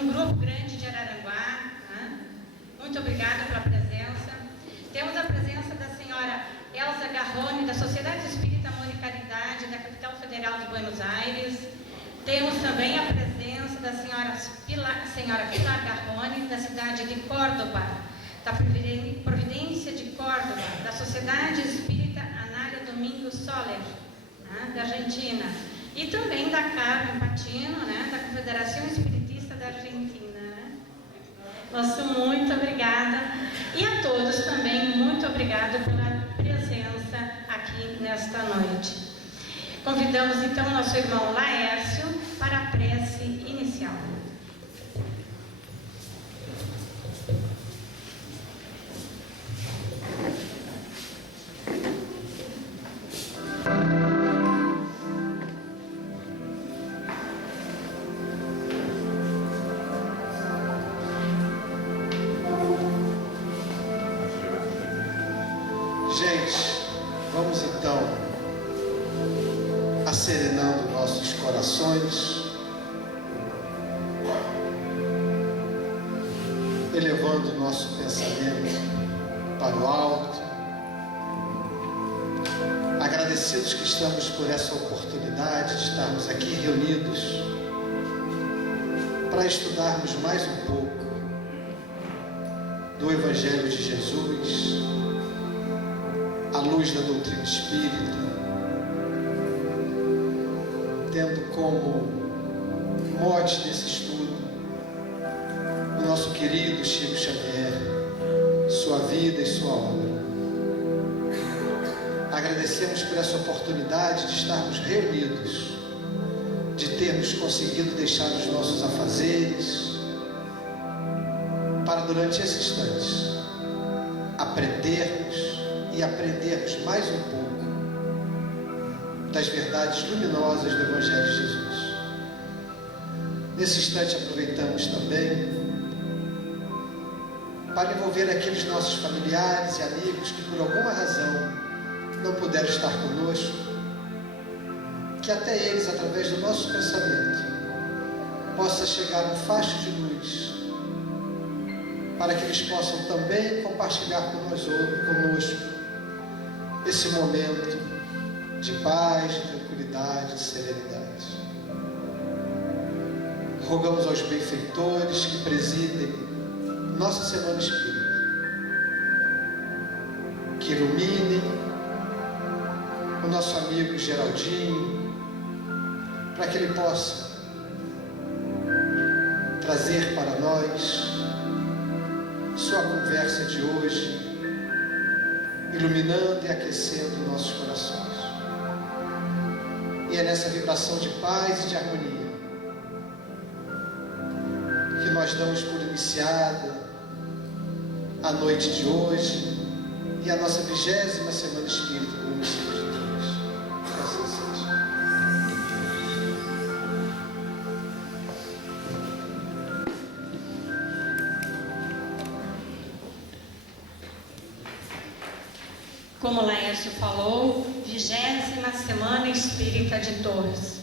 um grupo grande de Araranguá. Muito obrigada pela presença. Temos a presença da senhora Elza Garrone, da Sociedade Espírita Amor e Caridade, da Capital Federal de Buenos Aires. Temos também a presença da senhora Pilar Garrone, da cidade de Córdoba, da Providência de Córdoba, da Sociedade Espírita Anália Domingos Soler, da Argentina. E também da Carmen Patino, da Confederação Espiritista da Argentina. Nosso muito obrigada. E a todos também, muito obrigada pela presença aqui nesta noite. Convidamos então o nosso irmão Laércio para a prece inicial. Gente, vamos então acerenando nossos corações, elevando o nosso pensamento para o alto, agradecidos que estamos por essa oportunidade de estarmos aqui reunidos para estudarmos mais um pouco do Evangelho de Jesus, à luz da doutrina espírita, tendo como mote desse estudo o nosso querido Chico Xavier, sua vida e sua obra. Agradecemos por essa oportunidade de estarmos reunidos, de termos conseguido deixar os nossos afazeres para, durante esse instante, aprendermos mais um pouco das verdades luminosas do Evangelho de Jesus. Nesse instante aproveitamos também para envolver aqueles nossos familiares e amigos que por alguma razão não puderam estar conosco, que até eles, através do nosso pensamento, possa chegar um facho de luz, para que eles possam também compartilhar conosco esse momento de paz, de tranquilidade, de serenidade. Rogamos aos benfeitores que presidem nossa Semana Espírita, que iluminem o nosso amigo Geraldinho, para que ele possa trazer para nós sua conversa de hoje, iluminando e aquecendo nossos corações. E é nessa vibração de paz e de harmonia que nós damos por iniciada a noite de hoje e a nossa 20ª Semana Espírita no município de Torres. Que assim seja. Como o Laércio falou, 20ª Semana Espírita de Torres.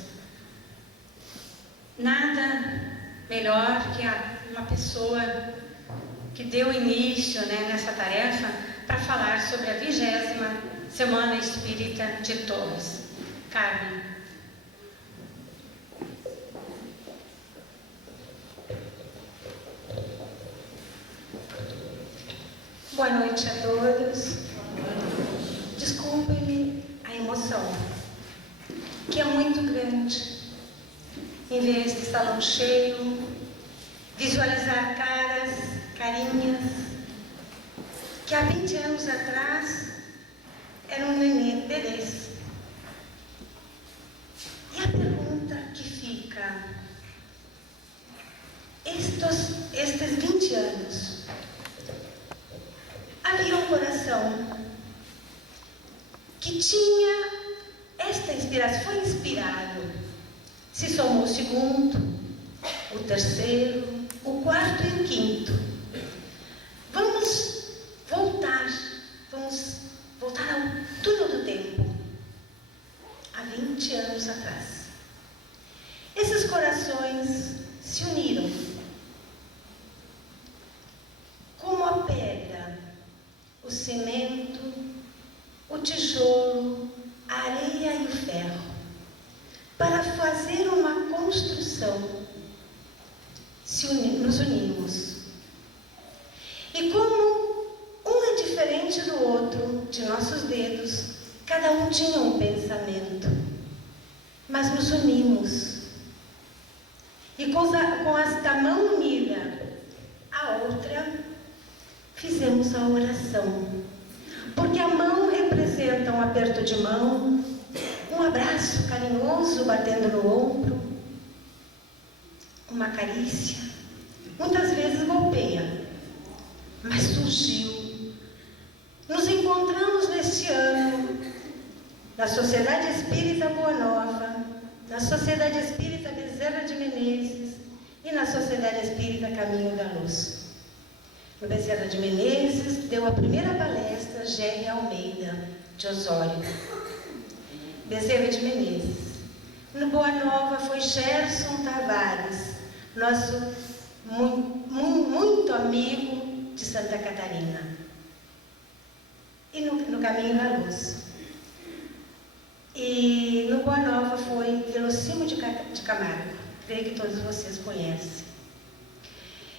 Nada melhor que uma pessoa que deu início nessa tarefa para falar sobre a 20ª Semana Espírita de Torres. Carmen. Boa noite a todos. Desculpem-me a emoção, que é muito grande, em ver esse salão cheio, visualizar caras, carinhas, que há 20 anos atrás eram bebês. E a pergunta que fica, estes 20 anos, havia um coração que tinha esta inspiração, foi inspirado. Se somou o segundo, o terceiro, o quarto e o quinto. Vamos voltar ao túnel do tempo, há 20 anos atrás. Esses corações se uniram tinha um pensamento, mas nos unimos. E com esta mão unida, a outra, fizemos a oração. Porque a mão representa um aperto de mão, um abraço carinhoso batendo no ombro, uma carícia. Muitas vezes golpeia, mas surgiu. Nos encontramos neste ano, na Sociedade Espírita Boa Nova, na Sociedade Espírita Bezerra de Menezes e na Sociedade Espírita Caminho da Luz. No Bezerra de Menezes, deu a primeira palestra G. Almeida, de Osório. Bezerra de Menezes. No Boa Nova foi Gerson Tavares, nosso muito amigo de Santa Catarina. E no Caminho da Luz. E no Boa Nova foi Velocimo de Camargo. Creio que todos vocês conhecem.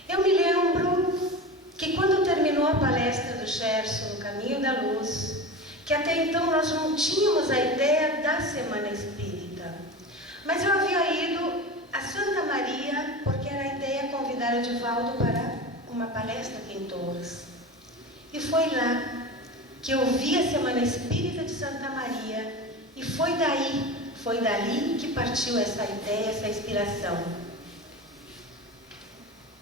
Eu me lembro que quando terminou a palestra do Gerson no Caminho da Luz, que até então nós não tínhamos a ideia da Semana Espírita, mas eu havia ido a Santa Maria, porque era a ideia convidar a Divaldo para uma palestra aqui em Torres. E foi lá que eu vi a Semana Espírita de Santa Maria, e foi dali que partiu essa ideia, essa inspiração.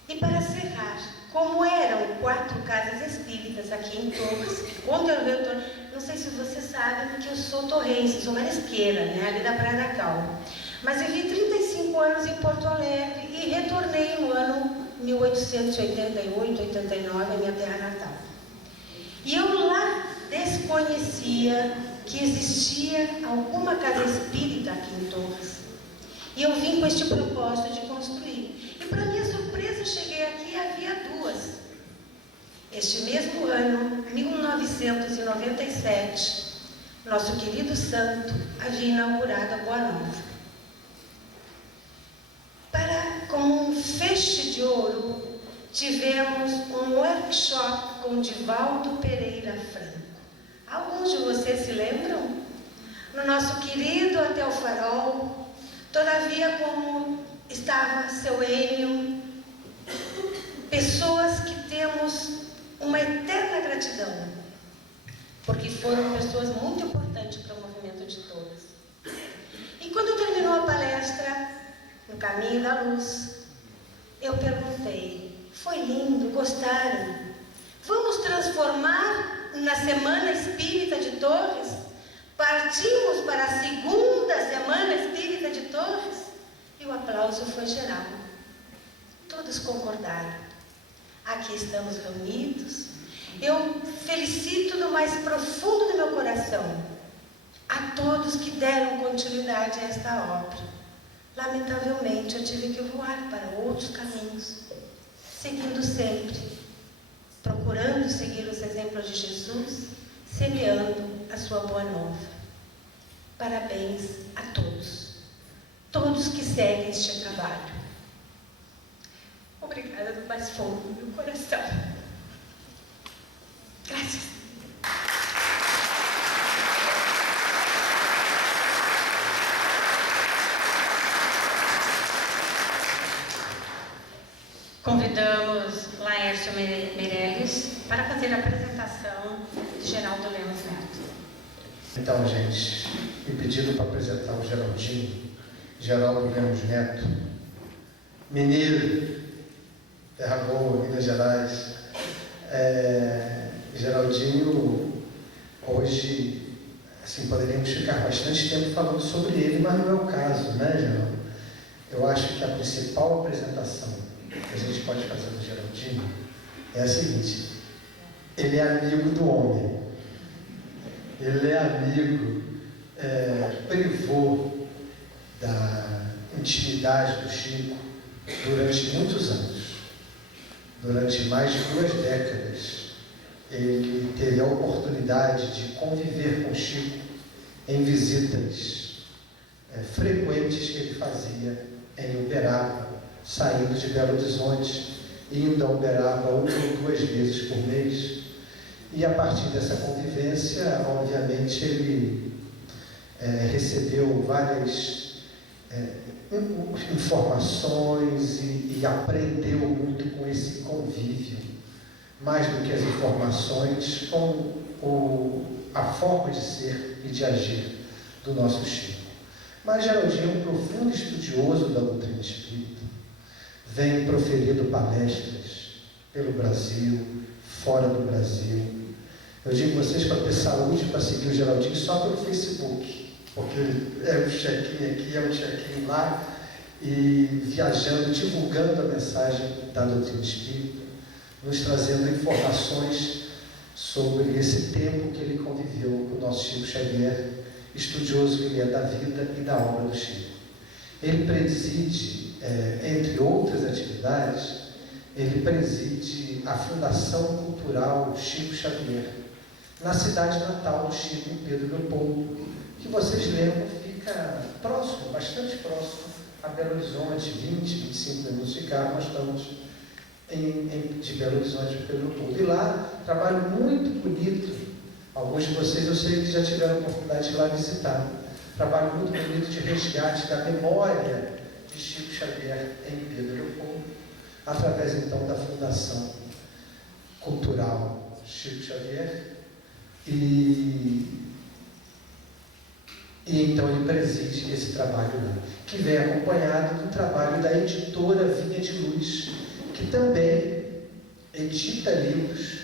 E para encerrar, como eram 4 casas espíritas aqui em Torres, quando eu retorno, não sei se vocês sabem que eu sou torrense, sou marisqueira, né, ali da Praia da Calma. Mas eu vivi 35 anos em Porto Alegre e retornei no ano 1888, 89, a minha terra natal. E eu lá desconhecia que existia alguma casa espírita aqui em Torres. E eu vim com este propósito de construir. E para minha surpresa, cheguei aqui e havia 2. Este mesmo ano, 1997, nosso querido santo havia inaugurado a Boa Nova. Como um feixe de ouro, tivemos um workshop com Divaldo Pereira Franco. Alguns de vocês se lembram? No nosso querido Hotel Farol, todavia como estava seu Enio, pessoas que temos uma eterna gratidão, porque foram pessoas muito importantes para o movimento de todos. E quando terminou a palestra, no Caminho da Luz, eu perguntei, foi lindo, gostaram? Vamos transformar na Semana Espírita de Torres? Partimos para a segunda Semana Espírita de Torres? E o aplauso foi geral. Todos concordaram. Aqui estamos reunidos. Eu felicito do mais profundo do meu coração a todos que deram continuidade a esta obra. Lamentavelmente, eu tive que voar para outros caminhos, seguindo sempre, procurando seguir os exemplos de Jesus, semeando a sua boa nova. Parabéns a todos que seguem este trabalho. Obrigada do mais fundo do meu coração. Graças. Convidamos Laércio Meirelles para fazer a apresentação de Geraldo Lemos Neto. Então, gente, me pediram para apresentar o Geraldo Lemos Neto, mineiro, Terra Boa, Minas Gerais. Geraldinho, hoje, assim, poderíamos ficar bastante tempo falando sobre ele, mas não é o caso, né, Geraldo? Eu acho que a principal apresentação que a gente pode fazer do Geraldinho é a seguinte: ele é amigo do homem, ele é amigo, privou da intimidade do Chico durante muitos anos, durante mais de 2 décadas. Ele teve a oportunidade de conviver com o Chico em visitas frequentes que ele fazia em Uberaba, saindo de Belo Horizonte, indo a Uberaba 1 ou 2 vezes por mês. E a partir dessa convivência, obviamente, ele recebeu várias informações e aprendeu muito com esse convívio, mais do que as informações, com a forma de ser e de agir do nosso Chico. Mas Geraldinho é um profundo estudioso da doutrina espírita, vem proferindo palestras pelo Brasil, fora do Brasil. Eu digo a vocês para ter saúde, para seguir o Geraldinho só pelo Facebook, porque é um check-in aqui, é um check-in lá, e viajando, divulgando a mensagem da doutrina espírita, nos trazendo informações sobre esse tempo que ele conviveu com o nosso Chico Xavier, estudioso que ele é da vida e da obra do Chico. Ele preside, entre outras atividades, ele preside a Fundação Cultural Chico Xavier, na cidade natal do Chico, em Pedro Leopoldo, que vocês lembram, fica próximo, bastante próximo a Belo Horizonte, 20, 25 minutos de carro, nós estamos de Belo Horizonte para Pedro Leopoldo. E lá, trabalho muito bonito, alguns de vocês eu sei que já tiveram a oportunidade de ir lá visitar, trabalho muito bonito de resgate da memória de Chico Xavier em Pedro Leopoldo, através então da Fundação Cultural Chico Xavier, e então ele preside esse trabalho lá, que vem acompanhado do trabalho da editora Vinha de Luz, que também edita livros,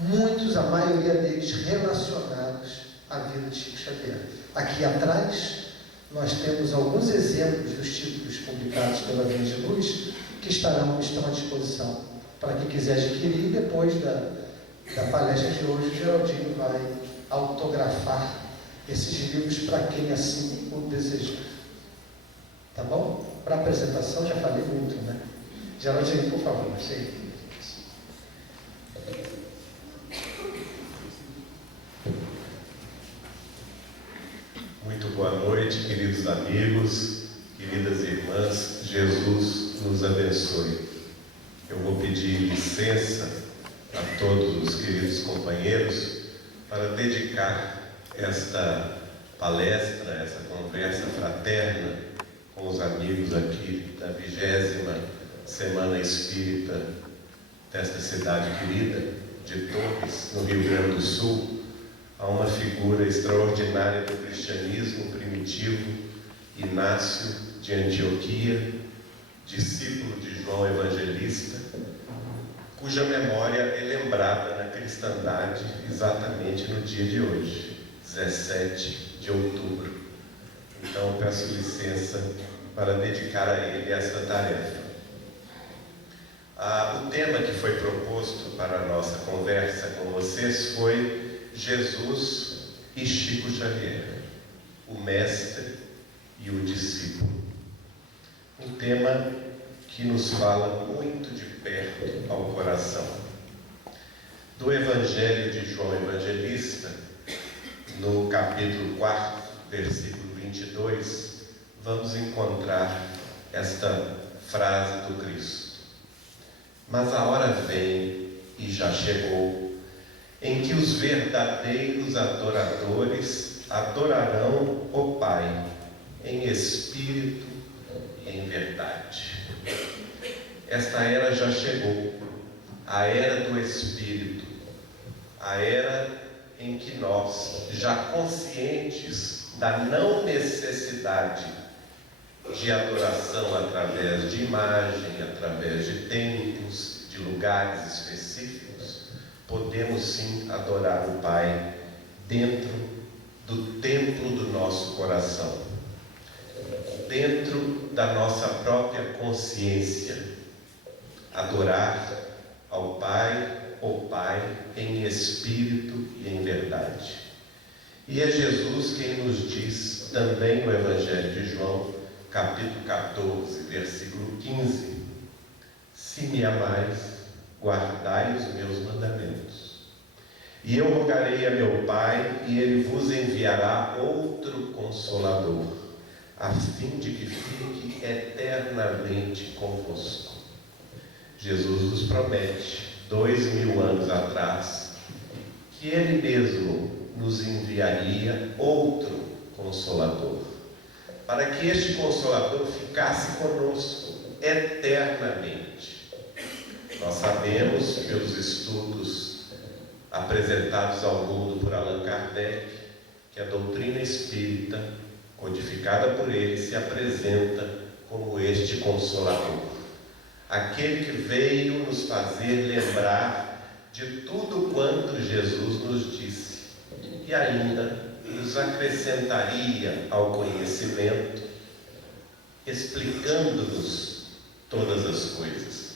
muitos, a maioria deles relacionados à vida de Chico Xavier. Aqui atrás nós temos alguns exemplos dos títulos publicados pela Vinha de Luz que estão à disposição para quem quiser adquirir. Depois da palestra de hoje, o Geraldinho vai autografar esses livros para quem assim o desejar. Tá bom? Para a apresentação já falei muito, né? Geraldinho, por favor, chegue. Muito boa noite, queridos amigos, queridas irmãs. Jesus nos abençoe. Eu vou pedir licença a todos os queridos companheiros para dedicar esta palestra, essa conversa fraterna com os amigos aqui da 20ª Semana Espírita desta cidade querida de Torres, no Rio Grande do Sul, a uma figura extraordinária do cristianismo primitivo, Inácio de Antioquia, discípulo de João Evangelista, cuja memória é lembrada na cristandade exatamente no dia de hoje, 17 de outubro. Então, peço licença para dedicar a ele essa tarefa. O tema que foi proposto para a nossa conversa com vocês foi Jesus e Chico Xavier, o mestre e o discípulo. Um tema que nos fala muito de perto ao coração. Do Evangelho de João Evangelista, no capítulo 4, versículo 22, vamos encontrar esta frase do Cristo: mas a hora vem, e já chegou, em que os verdadeiros adoradores adorarão o Pai em espírito e em verdade. Esta era já chegou, a era do Espírito, a era em que nós, já conscientes da não necessidade de adoração através de imagem, através de templos, de lugares específicos, podemos sim adorar o Pai dentro do templo do nosso coração, dentro da nossa própria consciência, adorar ao Pai, o Pai em espírito e em verdade. E é Jesus quem nos diz também no Evangelho de João, capítulo 14, versículo 15: se me amais, guardai os meus mandamentos. E eu rogarei a meu Pai, e Ele vos enviará outro Consolador, a fim de que fique eternamente convosco. Jesus nos promete, 2000 anos atrás, que Ele mesmo nos enviaria outro Consolador, para que este Consolador ficasse conosco eternamente. Nós sabemos, pelos estudos apresentados ao mundo por Allan Kardec, que a doutrina espírita, codificada por ele, se apresenta como este Consolador, aquele que veio nos fazer lembrar de tudo quanto Jesus nos disse e ainda nos acrescentaria ao conhecimento, explicando-nos todas as coisas.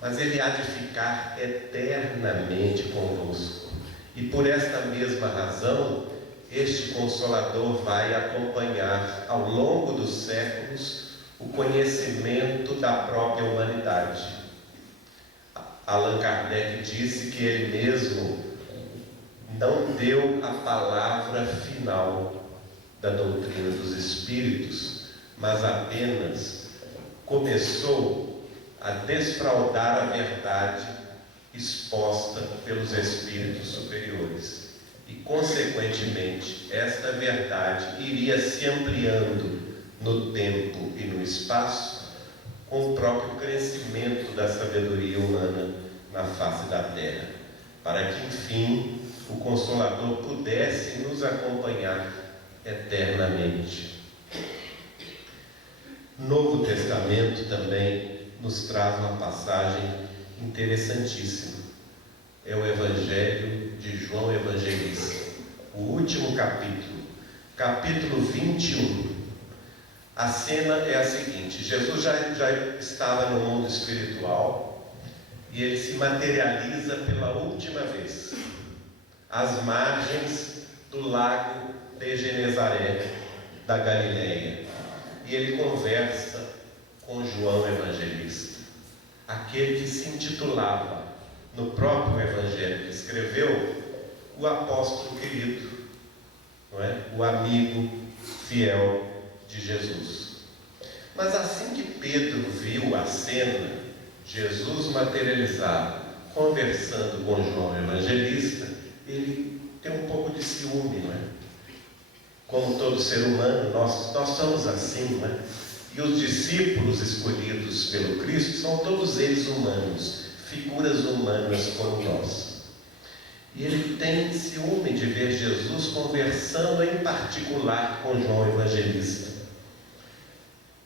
Mas ele há de ficar eternamente convosco, e por esta mesma razão, este Consolador vai acompanhar ao longo dos séculos o conhecimento da própria humanidade. Allan Kardec disse que ele mesmo não deu a palavra final da doutrina dos espíritos, mas apenas começou a desfraudar a verdade exposta pelos espíritos superiores. E, consequentemente, esta verdade iria se ampliando no tempo e no espaço com o próprio crescimento da sabedoria humana na face da Terra, para que, enfim, o Consolador pudesse nos acompanhar eternamente. O Novo Testamento também nos traz uma passagem interessantíssima. É o Evangelho de João Evangelista, o último capítulo, capítulo 21. A cena é a seguinte: Jesus já estava no mundo espiritual e ele se materializa pela última vez às margens do lago de Genezaré da Galileia, e ele conversa com João Evangelista, aquele que se intitulava no próprio Evangelho que escreveu o apóstolo querido, não é? O amigo fiel de Jesus. Mas assim que Pedro viu a cena, Jesus materializado, conversando com João Evangelista, ele tem um pouco de ciúme, não é? Como todo ser humano, nós somos assim, não é? E os discípulos escolhidos pelo Cristo são todos eles humanos, figuras humanas como nós. E ele tem ciúme de ver Jesus conversando em particular com João Evangelista.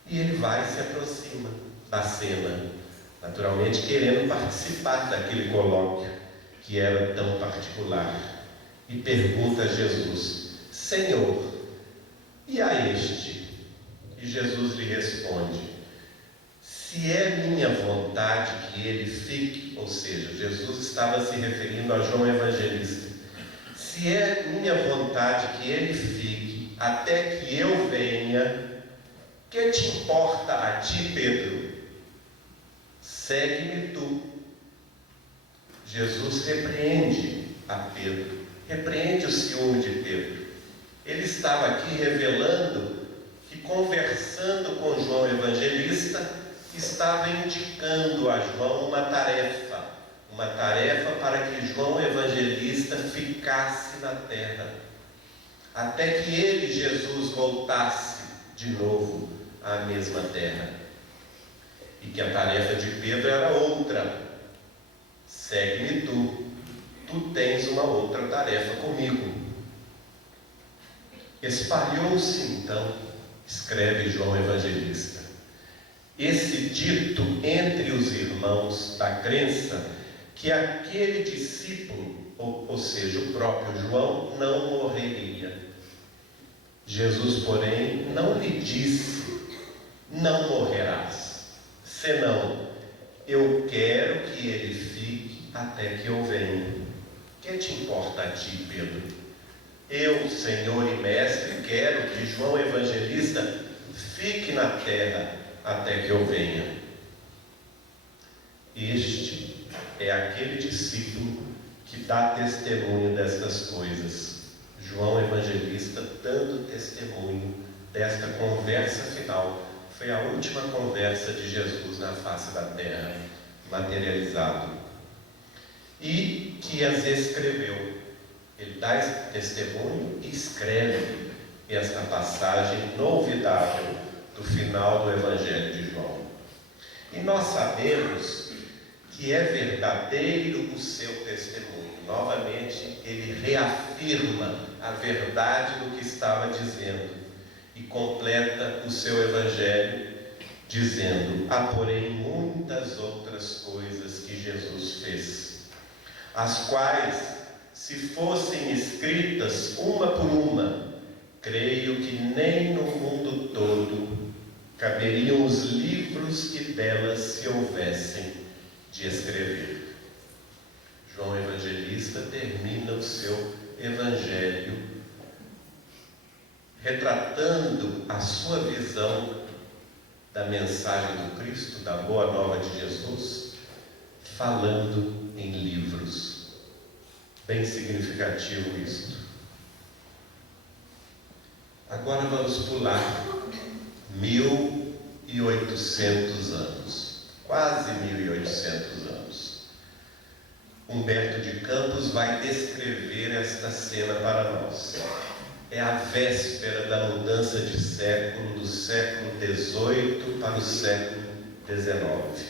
E ele vai e se aproxima da cena, naturalmente querendo participar daquele colóquio que era tão particular, e pergunta a Jesus: Senhor, e a este? E Jesus lhe responde: se é minha vontade que ele fique, ou seja, Jesus estava se referindo a João Evangelista, se é minha vontade que ele fique até que eu venha, que te importa a ti, Pedro? Segue-me tu. Jesus repreende a Pedro, repreende o ciúme de Pedro. Ele estava aqui revelando que, conversando com João Evangelista, estava indicando a João uma tarefa para que João Evangelista ficasse na terra, até que ele, Jesus, voltasse de novo à mesma terra. E que a tarefa de Pedro era outra: segue-me tu tens uma outra tarefa comigo. Espalhou-se então, escreve João Evangelista, esse dito entre os irmãos da crença, que aquele discípulo, ou seja, o próprio João, não morreria. Jesus, porém, não lhe disse: não morrerás, senão: eu quero que ele fique até que eu venha. Que te importa a ti, Pedro? Eu, Senhor e Mestre, quero que João Evangelista fique na terra até que eu venha. Este é aquele discípulo que dá testemunho destas coisas. João Evangelista dando testemunho desta conversa final. Foi a última conversa de Jesus na face da terra, materializado. E que as escreveu. Ele dá esse testemunho e escreve esta passagem inolvidável do final do Evangelho de João. E nós sabemos que é verdadeiro o seu testemunho. Novamente, ele reafirma a verdade do que estava dizendo e completa o seu Evangelho dizendo: há, porém, muitas outras coisas que Jesus fez, as quais, se fossem escritas uma por uma, creio que nem no mundo todo caberiam os livros que delas se houvessem de escrever. João Evangelista termina o seu Evangelho retratando a sua visão da mensagem do Cristo, da Boa Nova de Jesus, falando em livros. Bem significativo isto. Agora vamos pular 1800 anos, quase 1800 anos. Humberto de Campos vai descrever esta cena para nós. É a véspera da mudança de século, do século XVIII para o século XIX.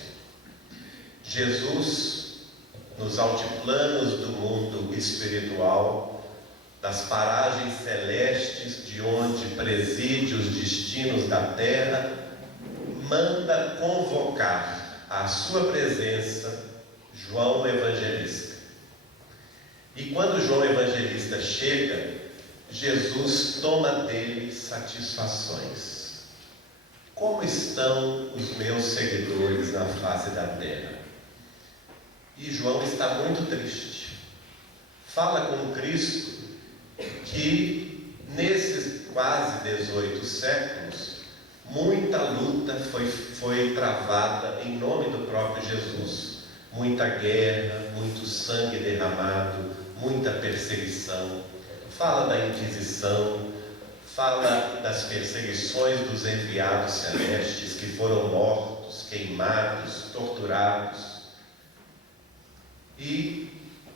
Jesus, nos altiplanos do mundo espiritual, das paragens celestes de onde preside os destinos da terra, manda convocar à sua presença João Evangelista. E quando João Evangelista chega, Jesus toma dele satisfações. Como estão os meus seguidores na face da terra? E João está muito triste. Fala com Cristo que nesses quase 18 séculos, muita luta foi travada em nome do próprio Jesus. Muita guerra, muito sangue derramado, muita perseguição. Fala da Inquisição, fala das perseguições dos enviados celestes que foram mortos, queimados, torturados. E,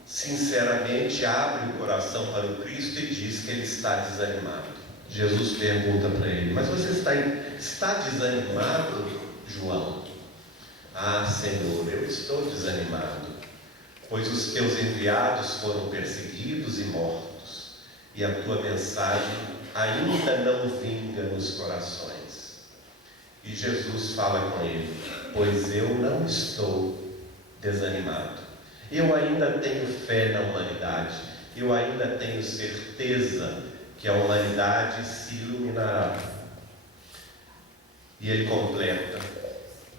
sinceramente, abre o coração para o Cristo e diz que ele está desanimado. Jesus pergunta para ele: mas você está desanimado, João? Ah, Senhor, eu estou desanimado, pois os teus enviados foram perseguidos e mortos, e a tua mensagem ainda não vinga nos corações. E Jesus fala com ele: pois eu não estou desanimado. Eu ainda tenho fé na humanidade. Eu ainda tenho certeza que a humanidade se iluminará. E ele completa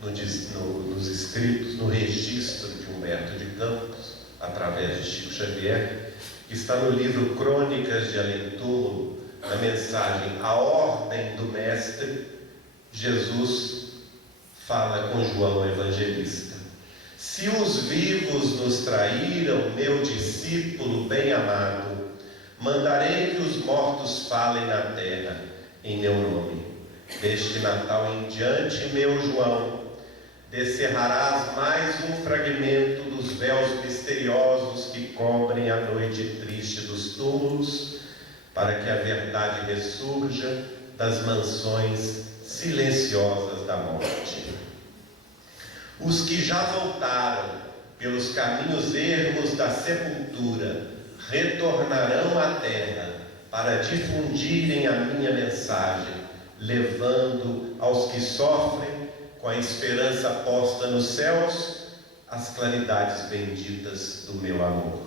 nos escritos, no registro de Humberto de Campos, através de Chico Xavier, que está no livro Crônicas de Além-Túmulo, na mensagem A Ordem do Mestre. Jesus fala com João Evangelista: se os vivos nos traíram, meu discípulo bem-amado, mandarei que os mortos falem na terra em meu nome. Deste Natal em diante, meu João, descerrarás mais um fragmento dos véus misteriosos que cobrem a noite triste dos túmulos, para que a verdade ressurja das mansões silenciosas da morte. Os que já voltaram pelos caminhos ermos da sepultura retornarão à terra para difundirem a minha mensagem, levando aos que sofrem, com a esperança posta nos céus, as claridades benditas do meu amor.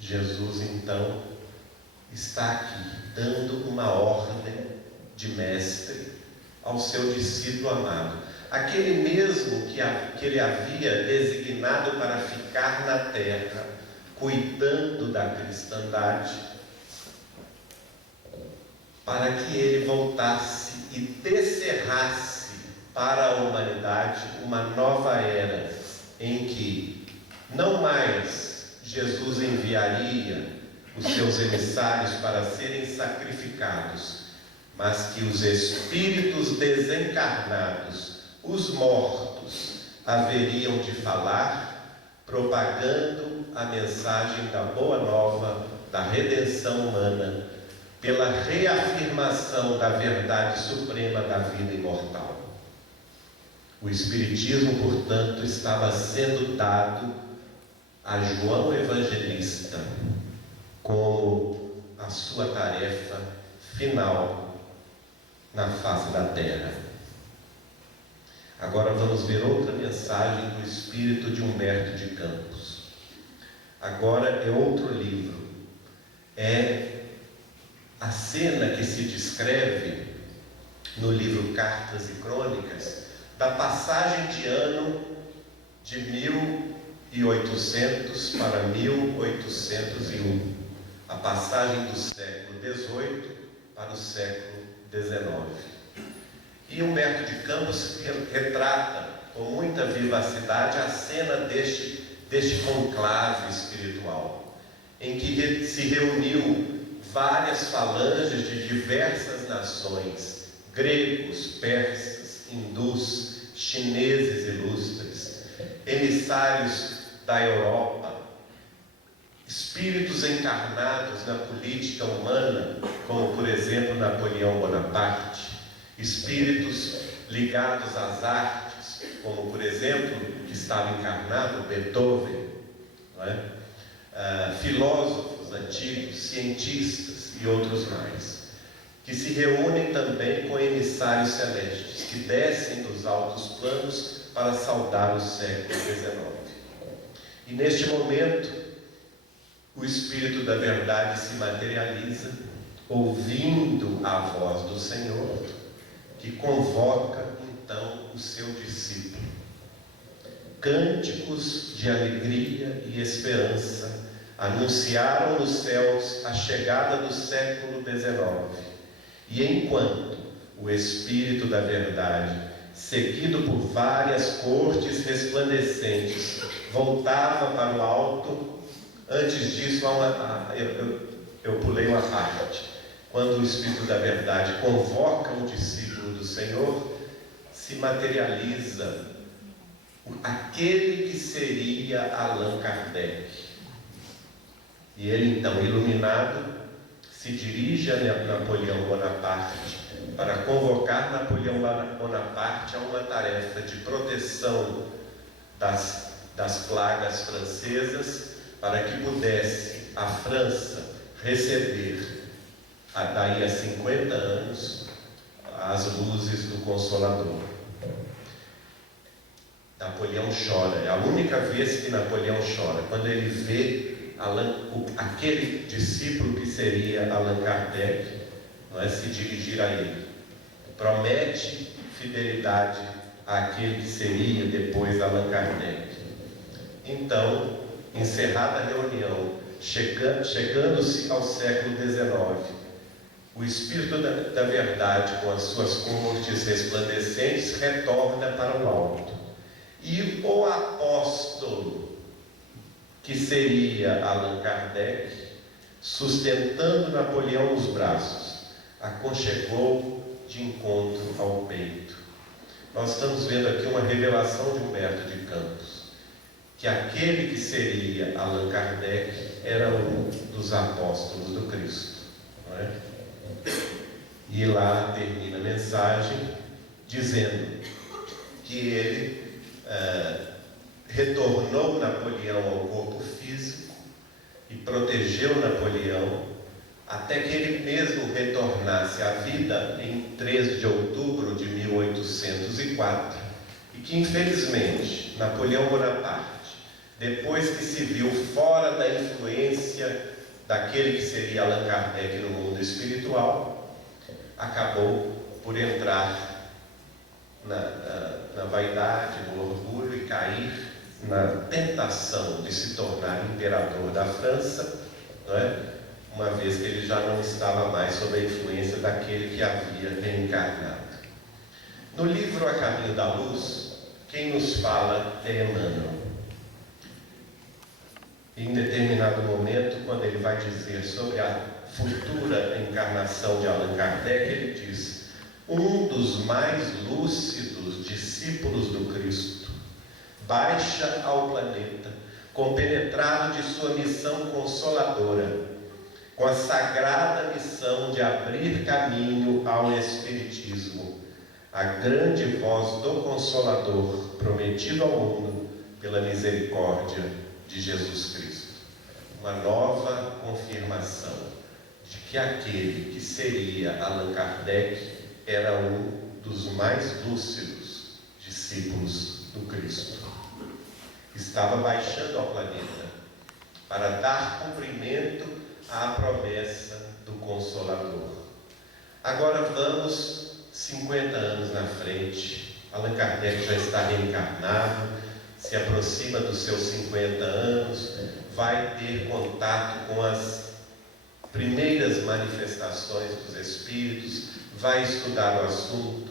Jesus, então, está aqui dando uma ordem de mestre ao seu discípulo amado, aquele mesmo que ele havia designado para ficar na terra, cuidando da cristandade, para que ele voltasse e descerrasse para a humanidade uma nova era, em que não mais Jesus enviaria os seus emissários para serem sacrificados, mas que os espíritos desencarnados, os mortos, haveriam de falar, propagando a mensagem da Boa Nova, da redenção humana, pela reafirmação da verdade suprema da vida imortal. O Espiritismo, portanto, estava sendo dado a João Evangelista como a sua tarefa final na face da terra. Agora vamos ver outra mensagem do espírito de Humberto de Campos. Agora é outro livro. É a cena que se descreve no livro Cartas e Crônicas da passagem de ano de 1800 para 1801, a passagem do século XVIII para o século XIX. E Humberto de Campos retrata com muita vivacidade a cena deste conclave espiritual, em que se reuniu várias falanges de diversas nações, gregos, persas, hindus, chineses ilustres, emissários da Europa, espíritos encarnados na política humana, como por exemplo Napoleão Bonaparte, espíritos ligados às artes, como por exemplo, que estava encarnado Beethoven, não é? Filósofos antigos, cientistas e outros mais, que se reúnem também com emissários celestes, que descem dos altos planos para saudar o século XIX. E neste momento, o Espírito da Verdade se materializa, ouvindo a voz do Senhor, que convoca então o seu discípulo. Cânticos de alegria e esperança anunciaram nos céus a chegada do século XIX. E enquanto o Espírito da Verdade, seguido por várias cortes resplandecentes, voltava para o alto, antes disso eu pulei uma parte. Quando o Espírito da Verdade convoca o discípulo do Senhor, se materializa aquele que seria Allan Kardec. E ele então, iluminado, se dirige a Napoleão Bonaparte para convocar Napoleão Bonaparte a uma tarefa de proteção das plagas francesas, para que pudesse a França receber, daí a 50 anos, as luzes do Consolador. Napoleão chora, é a única vez que Napoleão chora, quando ele vê aquele discípulo que seria Allan Kardec, não é, se dirigir a ele. Promete fidelidade àquele que seria depois Allan Kardec. Então, encerrada a reunião, chegando-se ao século XIX, o Espírito da Verdade, com as suas cortes resplandecentes, retorna para o alto. E o apóstolo, que seria Allan Kardec, sustentando Napoleão nos braços, aconchegou de encontro ao peito. Nós estamos vendo aqui uma revelação de Humberto de Campos, que aquele que seria Allan Kardec era um dos apóstolos do Cristo, não é? E lá termina a mensagem dizendo que ele retornou Napoleão ao corpo físico e protegeu Napoleão até que ele mesmo retornasse à vida em 3 de outubro de 1804, e que infelizmente Napoleão Bonaparte, depois que se viu fora da influência daquele que seria Allan Kardec no mundo espiritual, acabou por entrar na vaidade, no orgulho e cair na tentação de se tornar imperador da França, não é? Uma vez que ele já não estava mais sob a influência daquele que havia reencarnado. No livro A Caminho da Luz, quem nos fala é Emmanuel. Em determinado momento, quando ele vai dizer sobre a futura encarnação de Allan Kardec, ele diz: um dos mais lúcidos discípulos do Cristo baixa ao planeta, compenetrado de sua missão consoladora, com a sagrada missão de abrir caminho ao Espiritismo, a grande voz do Consolador prometido ao mundo pela misericórdia de Jesus Cristo. Uma nova confirmação de que aquele que seria Allan Kardec era um dos mais lúcidos discípulos do Cristo. Estava baixando ao planeta para dar cumprimento à promessa do Consolador. Agora vamos 50 anos na frente. Allan Kardec já está reencarnado, se aproxima dos seus 50 anos, vai ter contato com as primeiras manifestações dos Espíritos, vai estudar o assunto.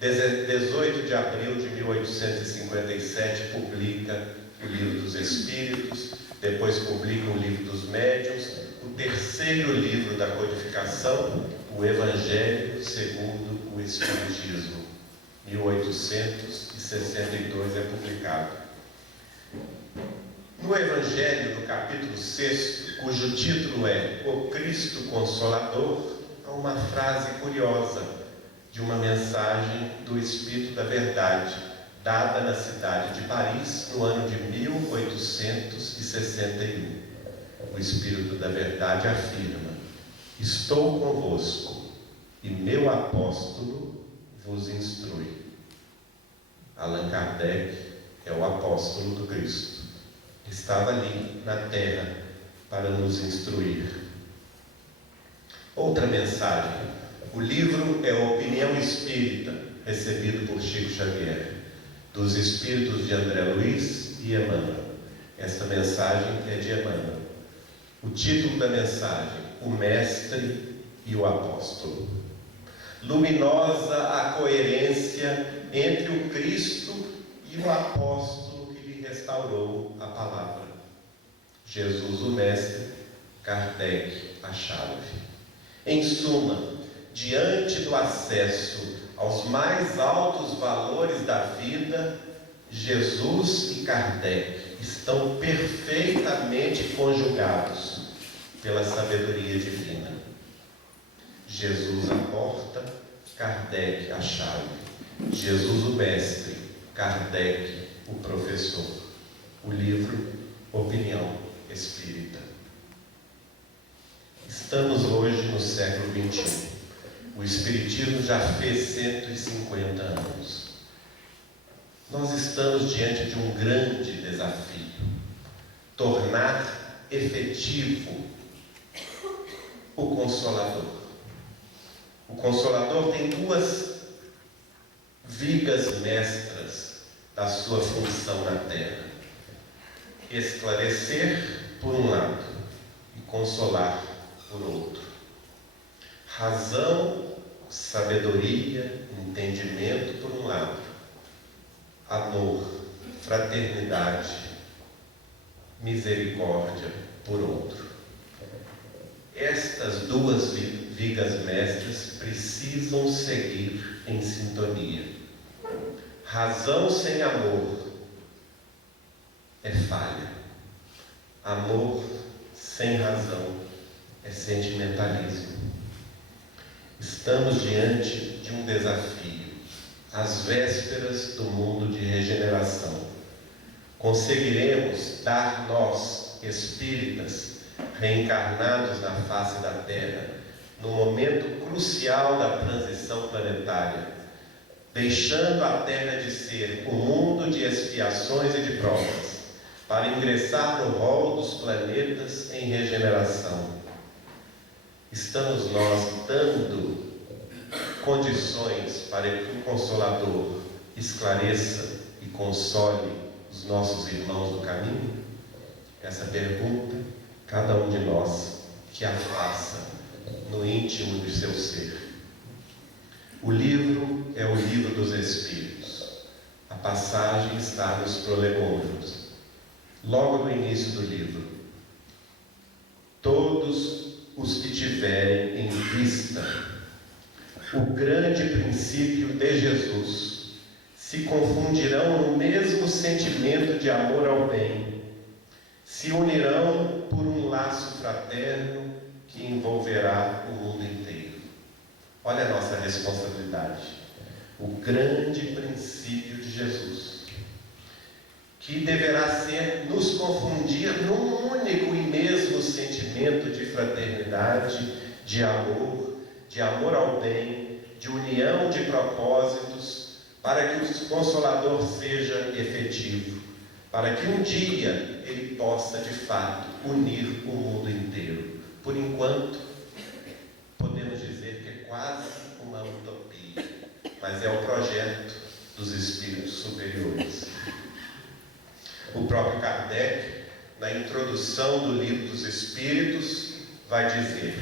18 de abril de 1857 publica o Livro dos Espíritos, depois publica o Livro dos Médiuns, o terceiro livro da codificação, o Evangelho segundo o Espiritismo. 1862 é publicado. No Evangelho, no capítulo 6, cujo título é O Cristo Consolador, há uma frase curiosa de uma mensagem do Espírito da Verdade, dada na cidade de Paris no ano de 1861. O Espírito da Verdade afirma: estou convosco e meu apóstolo vos instrui. Allan Kardec é o apóstolo do Cristo. Estava ali na terra para nos instruir. Outra mensagem. O livro é a Opinião Espírita, recebido por Chico Xavier, dos Espíritos de André Luiz e Emmanuel. Esta mensagem é de Emmanuel. O título da mensagem: O Mestre e o Apóstolo. Luminosa a coerência entre o Cristo e o apóstolo que lhe restaurou a palavra. Jesus, o Mestre, Kardec, a chave. Em suma, diante do acesso aos mais altos valores da vida, Jesus e Kardec estão perfeitamente conjugados pela sabedoria divina. Jesus a porta, Kardec a chave. Jesus o mestre, Kardec o professor. O livro Opinião Espírita. Estamos hoje no século XXI. O Espiritismo já fez 150 anos. Nós estamos diante de um grande desafio: tornar efetivo o Consolador. O Consolador tem duas vigas mestras da sua função na Terra: esclarecer por um lado e consolar por outro. Razão, sabedoria, entendimento por um lado, amor, fraternidade, misericórdia por outro. Estas duas vigas mestras precisam seguir em sintonia. Razão sem amor é falha. Amor sem razão é sentimentalismo. Estamos diante de um desafio, às vésperas do mundo de regeneração. Conseguiremos dar nós, espíritas, reencarnados na face da Terra, no momento crucial da transição planetária, deixando a Terra de ser um mundo de expiações e de provas, para ingressar no rol dos planetas em regeneração. Estamos nós dando condições para que o Consolador esclareça e console os nossos irmãos do caminho? Essa pergunta, cada um de nós que a faça no íntimo do seu ser. O livro é o Livro dos Espíritos. A passagem está nos prolegômenos. Logo no início do livro: todos os que tiverem em vista o grande princípio de Jesus se confundirão no mesmo sentimento de amor ao bem, se unirão por um laço fraterno que envolverá o mundo inteiro. Olha a nossa responsabilidade. O grande princípio de Jesus, que deverá ser nos confundir num único e mesmo sentimento de fraternidade, de amor ao bem, de união de propósitos, para que o Consolador seja efetivo, para que um dia ele possa de fato unir o mundo inteiro. Por enquanto, podemos dizer que é quase uma utopia, mas é o projeto dos espíritos superiores. O próprio Kardec, na introdução do Livro dos Espíritos, vai dizer: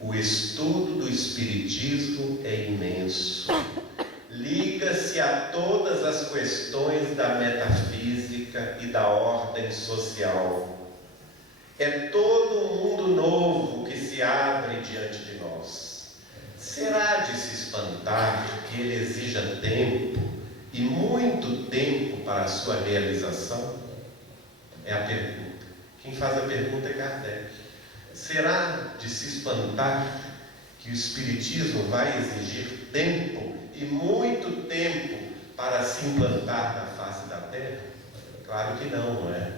o estudo do Espiritismo é imenso, liga-se a todas as questões da metafísica e da ordem social. É todo um mundo novo que se abre diante de nós. Será de se espantar que ele exija tempo, e muito tempo, para a sua realização? É a pergunta. Quem faz a pergunta é Kardec. Será de se espantar que o Espiritismo vai exigir tempo, e muito tempo, para se implantar na face da Terra? Claro que não, não é?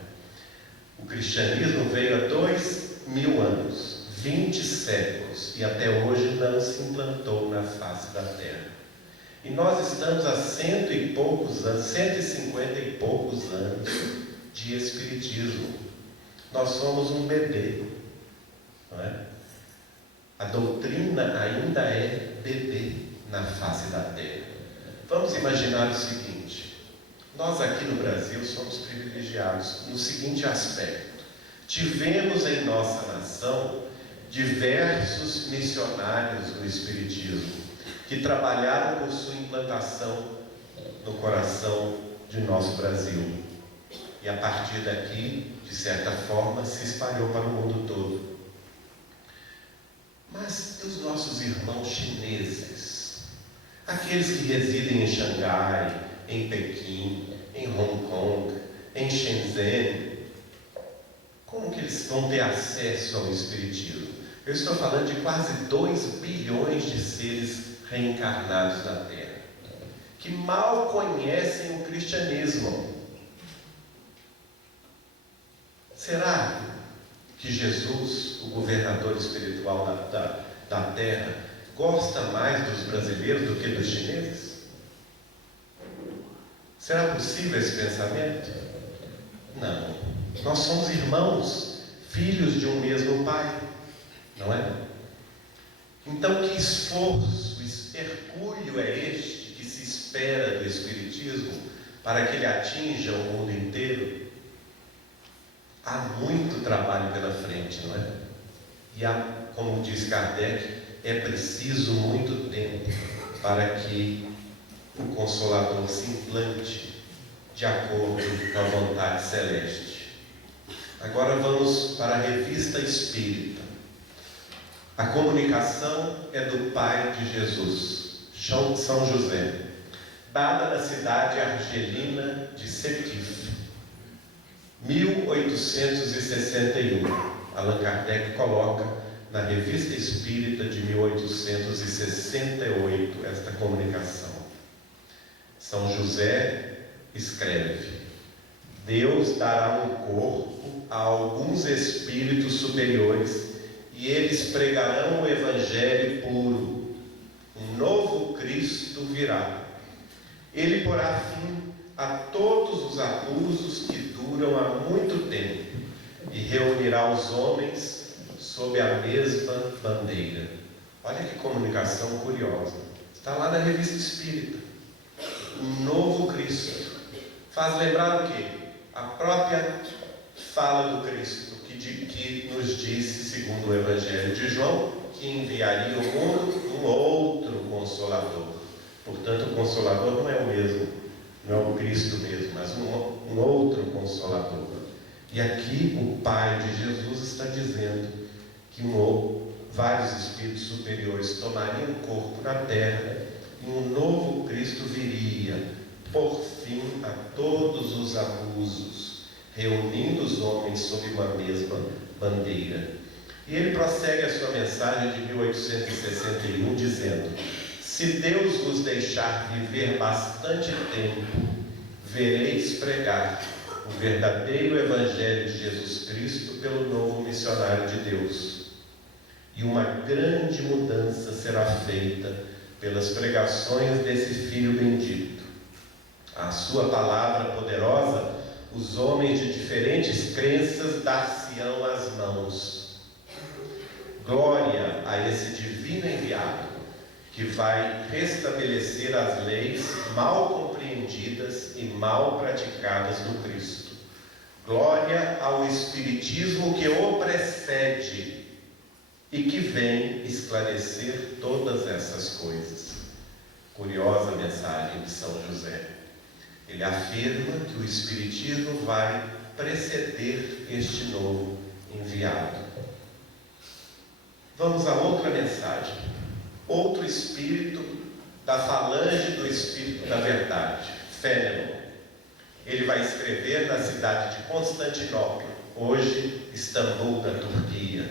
O cristianismo veio há 2000 anos, 20 séculos, e até hoje não se implantou na face da Terra. E nós estamos há 100 e poucos anos, 150 e poucos anos de Espiritismo. Nós somos um bebê, não é? A doutrina ainda é bebê na face da Terra. Vamos imaginar o seguinte: nós aqui no Brasil somos privilegiados no seguinte aspecto: tivemos em nossa nação diversos missionários do Espiritismo que trabalharam por sua implantação no coração de nosso Brasil. E a partir daqui, de certa forma, se espalhou para o mundo todo. Mas e os nossos irmãos chineses? Aqueles que residem em Xangai, em Pequim, em Hong Kong, em Shenzhen, como que eles vão ter acesso ao Espiritismo? Eu estou falando de quase 2 bilhões de seres reencarnados na Terra, que mal conhecem o cristianismo. Será que Jesus, o governador espiritual da Terra, gosta mais dos brasileiros do que dos chineses? Será possível esse pensamento? Não. Nós somos irmãos, filhos de um mesmo Pai, não é? Então, que esforço, hercúleo é este que se espera do Espiritismo para que ele atinja o mundo inteiro? Há muito trabalho pela frente, não é? E como diz Kardec, é preciso muito tempo para que o Consolador se implante de acordo com a vontade celeste. Agora vamos para a Revista Espírita. A comunicação é do pai de Jesus, São José, dada na cidade argelina de Sétif, 1861. Allan Kardec coloca na Revista Espírita de 1868 esta comunicação. São José escreve: Deus dará um corpo a alguns espíritos superiores e eles pregarão o Evangelho puro. Um novo Cristo virá. Ele porá fim a todos os abusos que duram há muito tempo e reunirá os homens sob a mesma bandeira. Olha que comunicação curiosa. Está lá na Revista Espírita. Um novo Cristo. Faz lembrar o quê? A própria fala do Cristo, que nos disse, segundo o Evangelho de João, que enviaria ao mundo um outro Consolador. Portanto, o Consolador não é o mesmo, não é o Cristo mesmo, mas um outro Consolador. E aqui o Pai de Jesus está dizendo que vários espíritos superiores tomariam corpo na terra e um novo Cristo viria, por fim a todos os abusos, reunindo os homens sob uma mesma bandeira. E ele prossegue a sua mensagem de 1861 dizendo: se Deus vos deixar viver bastante tempo, vereis pregar o verdadeiro Evangelho de Jesus Cristo pelo novo missionário de Deus. E uma grande mudança será feita pelas pregações desse Filho bendito. A sua palavra poderosa, os homens de diferentes crenças dar-se-ão as mãos. Glória a esse divino enviado, que vai restabelecer as leis mal compreendidas e mal praticadas no Cristo. Glória ao Espiritismo que o precede e que vem esclarecer todas essas coisas. Curiosa mensagem de São José. Ele afirma que o Espiritismo vai preceder este novo enviado. Vamos a outra mensagem. Outro espírito da falange do Espírito da Verdade, Fénelon. Ele vai escrever na cidade de Constantinopla, hoje Istambul, na Turquia.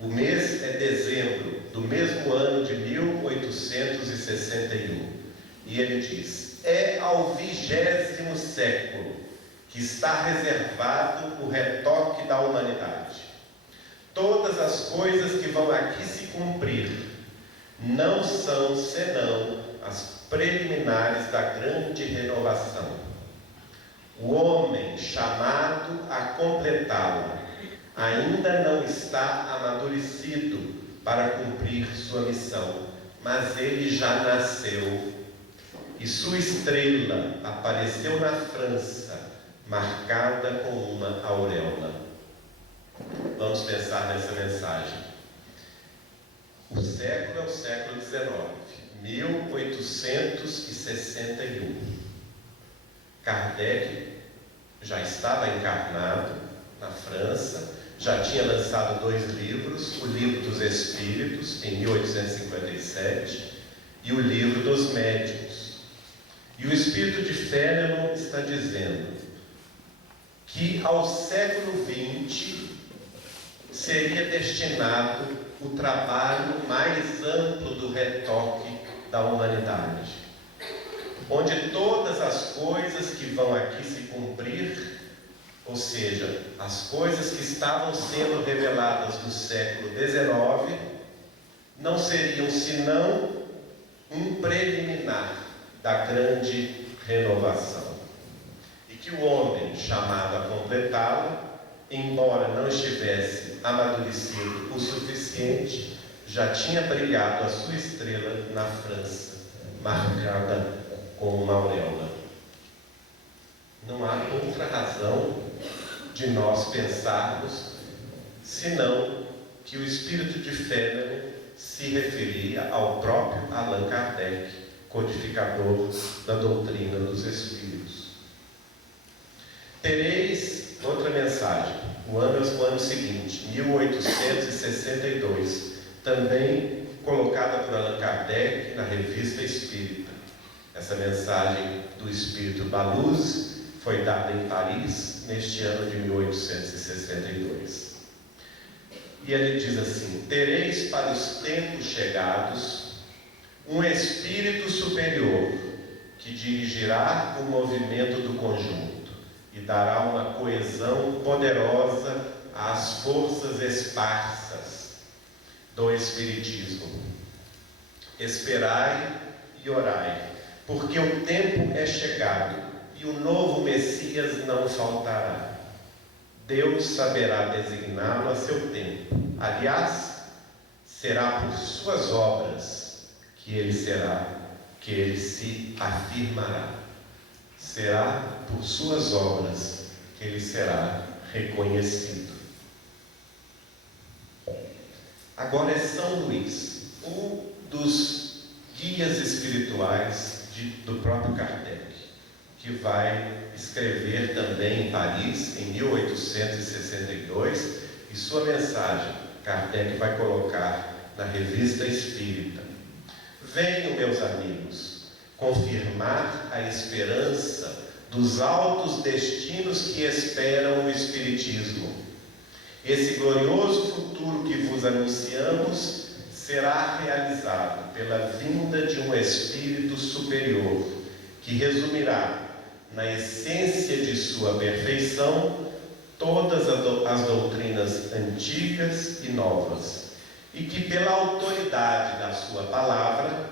O mês é dezembro do mesmo ano de 1861. E ele diz: é ao 20º século que está reservado o retoque da humanidade. Todas as coisas que vão aqui se cumprir não são senão as preliminares da grande renovação. O homem chamado a completá-la ainda não está amadurecido para cumprir sua missão, mas ele já nasceu e sua estrela apareceu na França, marcada com uma auréola. Vamos pensar nessa mensagem. O século é o século XIX, 1861. Kardec já estava encarnado na França, já tinha lançado 2 livros, o Livro dos Espíritos, em 1857, e o Livro dos Médiuns. E o Espírito de Fénelon está dizendo que ao século XX seria destinado o trabalho mais amplo do retoque da humanidade, onde todas as coisas que vão aqui se cumprir, ou seja, as coisas que estavam sendo reveladas no século XIX, não seriam senão um preliminar da grande renovação. E que o homem chamado a completá-la, embora não estivesse amadurecido o suficiente, já tinha brilhado a sua estrela na França, marcada com uma auréola. Não há outra razão de nós pensarmos senão que o espírito de Fénelon se referia ao próprio Allan Kardec, codificador da doutrina dos Espíritos. Tereis outra mensagem, o ano seguinte, 1862, também colocada por Allan Kardec na Revista Espírita. Essa mensagem do Espírito Baluz foi dada em Paris neste ano de 1862. E ele diz assim: tereis para os tempos chegados um espírito superior que dirigirá o movimento do conjunto e dará uma coesão poderosa às forças esparsas do Espiritismo. Esperai e orai, porque o tempo é chegado e o novo Messias não faltará. Deus saberá designá-lo a seu tempo. Aliás, será por suas obras que ele se afirmará. Será por suas obras que ele será reconhecido. Agora é São Luís, um dos guias espirituais do próprio Kardec, que vai escrever também em Paris, em 1862, e sua mensagem Kardec vai colocar na Revista Espírita. Venham, meus amigos, confirmar a esperança dos altos destinos que esperam o Espiritismo. Esse glorioso futuro que vos anunciamos será realizado pela vinda de um Espírito superior, que resumirá na essência de sua perfeição todas as doutrinas antigas e novas, e que pela autoridade da sua palavra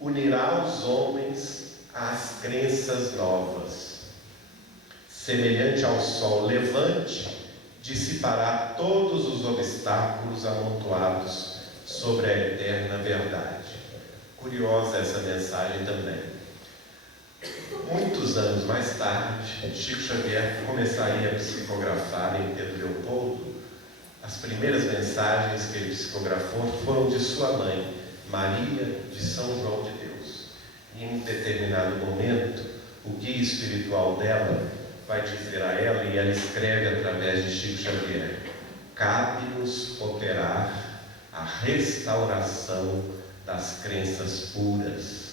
unirá os homens às crenças novas. Semelhante ao sol levante, dissipará todos os obstáculos amontoados sobre a eterna verdade. Curiosa essa mensagem também. Muitos anos mais tarde, Chico Xavier começaria a psicografar em Pedro Leopoldo. As primeiras mensagens que ele psicografou foram de sua mãe, Maria de São João de Deus. E em um determinado momento, o guia espiritual dela vai dizer a ela, e ela escreve através de Chico Xavier: cabe-nos operar a restauração das crenças puras.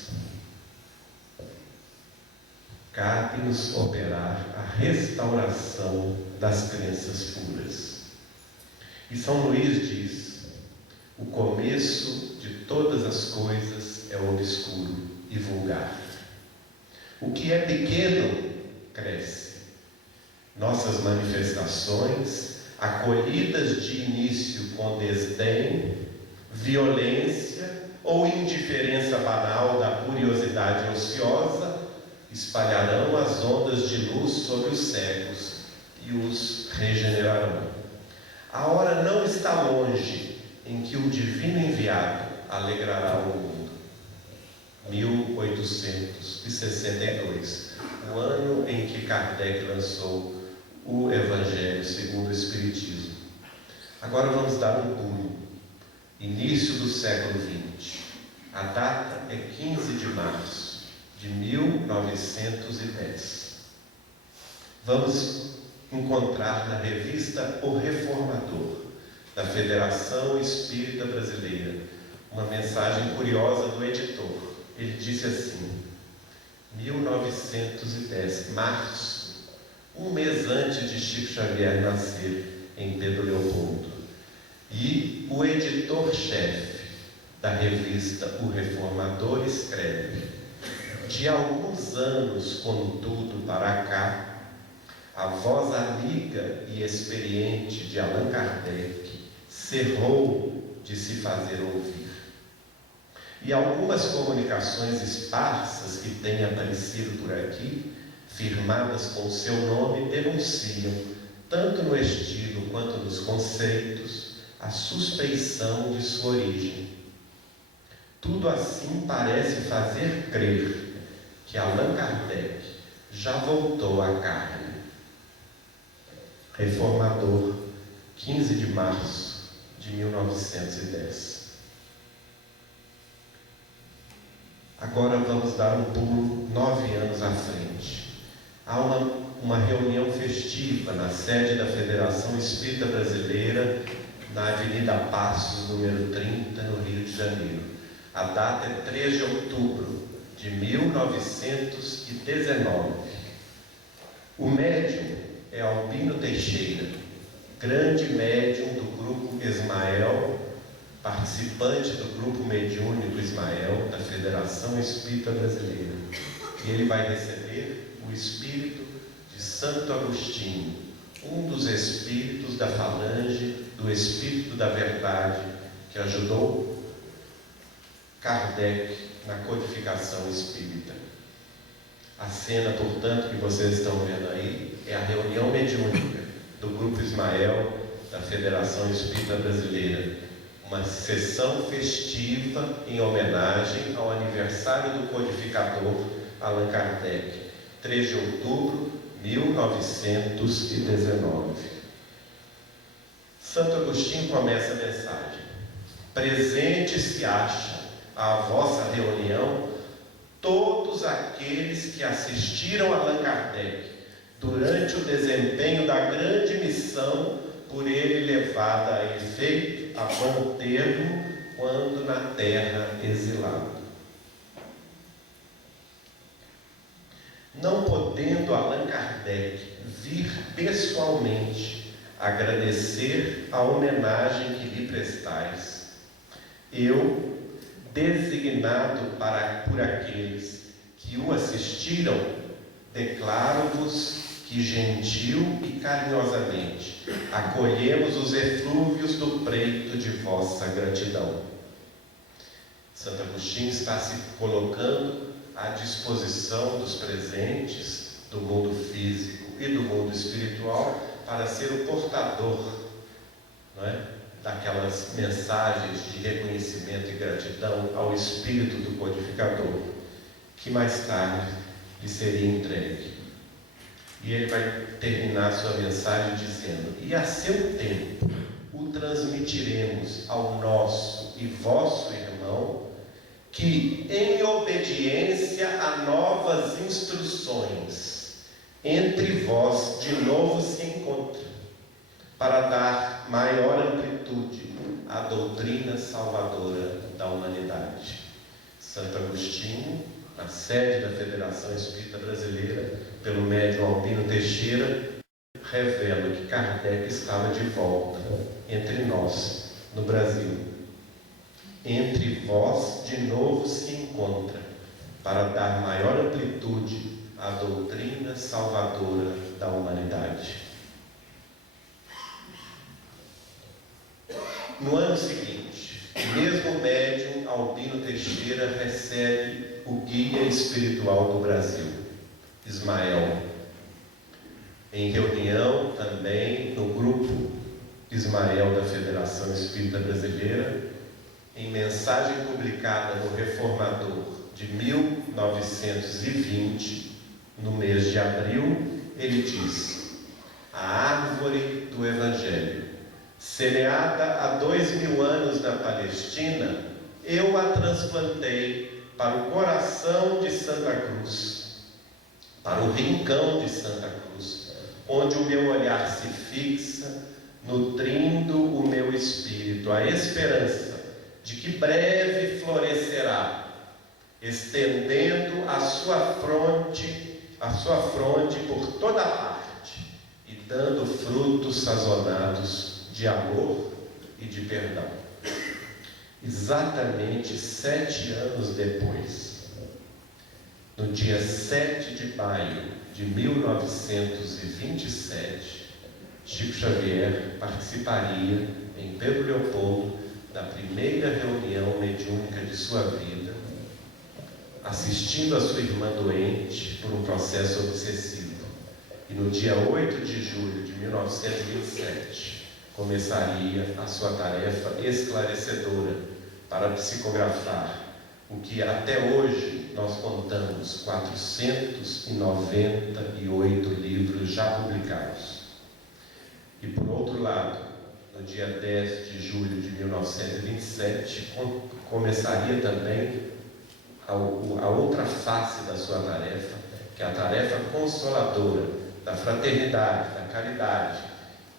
Cabe-nos operar a restauração das crenças puras. E São Luís diz: o começo de todas as coisas é obscuro e vulgar. O que é pequeno cresce. Nossas manifestações, acolhidas de início com desdém, violência ou indiferença banal da curiosidade ociosa, espalharão as ondas de luz sobre os cegos e os regenerarão. A hora não está longe em que o divino enviado alegrará o mundo. 1862, o ano em que Kardec lançou o Evangelho segundo o Espiritismo. Agora vamos dar um pulo. Início do século XX. A data é 15 de março de 1910. Vamos encontrar na revista O Reformador, da Federação Espírita Brasileira, uma mensagem curiosa do editor. Ele disse assim: 1910, março, um mês antes de Chico Xavier nascer em Pedro Leopoldo. E o editor-chefe da revista O Reformador escreve: de alguns anos, contudo, para cá, a voz amiga e experiente de Allan Kardec cerrou de se fazer ouvir. E algumas comunicações esparsas que têm aparecido por aqui, firmadas com seu nome, denunciam, tanto no estilo quanto nos conceitos, a suspeição de sua origem. Tudo assim parece fazer crer que Allan Kardec já voltou à carne. Reformador, 15 de março de 1910. Agora vamos dar um pulo 9 anos à frente. Há uma reunião festiva na sede da Federação Espírita Brasileira, na Avenida Passos, número 30, no Rio de Janeiro. A data é 3 de outubro de 1919. O médium é Albino Teixeira, grande médium do grupo Ismael, participante do grupo mediúnico Ismael, da Federação Espírita Brasileira. E ele vai receber o espírito de Santo Agostinho, um dos espíritos da falange do Espírito da Verdade, que ajudou Kardec na codificação espírita. A cena, portanto, que vocês estão vendo aí é a reunião mediúnica do grupo Ismael da Federação Espírita Brasileira. Uma sessão festiva em homenagem ao aniversário do codificador Allan Kardec, 3 de outubro de 1919. Santo Agostinho começa a mensagem: presente se acha à vossa reunião todos aqueles que assistiram a Allan Kardec durante o desempenho da grande missão por ele levada a efeito a bom termo quando na terra exilado. Não podendo Allan Kardec vir pessoalmente agradecer a homenagem que lhe prestais. Eu, designado por aqueles que o assistiram, declaro-vos que gentil e carinhosamente acolhemos os eflúvios do preito de vossa gratidão. Santo Agostinho está se colocando à disposição dos presentes do mundo físico e do mundo espiritual para ser o portador, não é, daquelas mensagens de reconhecimento e gratidão ao espírito do codificador, que mais tarde lhe seria entregue. E ele vai terminar sua mensagem dizendo: e a seu tempo o transmitiremos ao nosso e vosso irmão, que, em obediência a novas instruções, entre vós de novo se encontra, para dar maior amplitude à doutrina salvadora da humanidade. Santo Agostinho, na sede da Federação Espírita Brasileira, pelo médium Albino Teixeira, revela que Kardec estava de volta entre nós, no Brasil. Entre vós de novo se encontra, para dar maior amplitude à doutrina salvadora da humanidade. No ano seguinte, o mesmo médium Albino Teixeira recebe o guia espiritual do Brasil, Ismael, em reunião também no grupo Ismael da Federação Espírita Brasileira, em mensagem publicada no Reformador de 1920, no mês de abril, ele diz: a árvore do Evangelho, semeada há 2000 anos na Palestina, eu a transplantei para o coração de Santa Cruz, para o rincão de Santa Cruz, onde o meu olhar se fixa, nutrindo o meu espírito, a esperança de que breve florescerá, estendendo a sua fronte por toda parte e dando frutos sazonados de amor e de perdão. Exatamente 7 anos depois, no dia 7 de maio de 1927, Chico Xavier participaria em Pedro Leopoldo da primeira reunião mediúnica de sua vida, assistindo a sua irmã doente por um processo obsessivo. E no dia 8 de julho de 1927, começaria a sua tarefa esclarecedora para psicografar o que até hoje nós contamos 498 livros já publicados. E por outro lado, no dia 10 de julho de 1927, começaria também a outra face da sua tarefa, que é a tarefa consoladora da fraternidade, da caridade,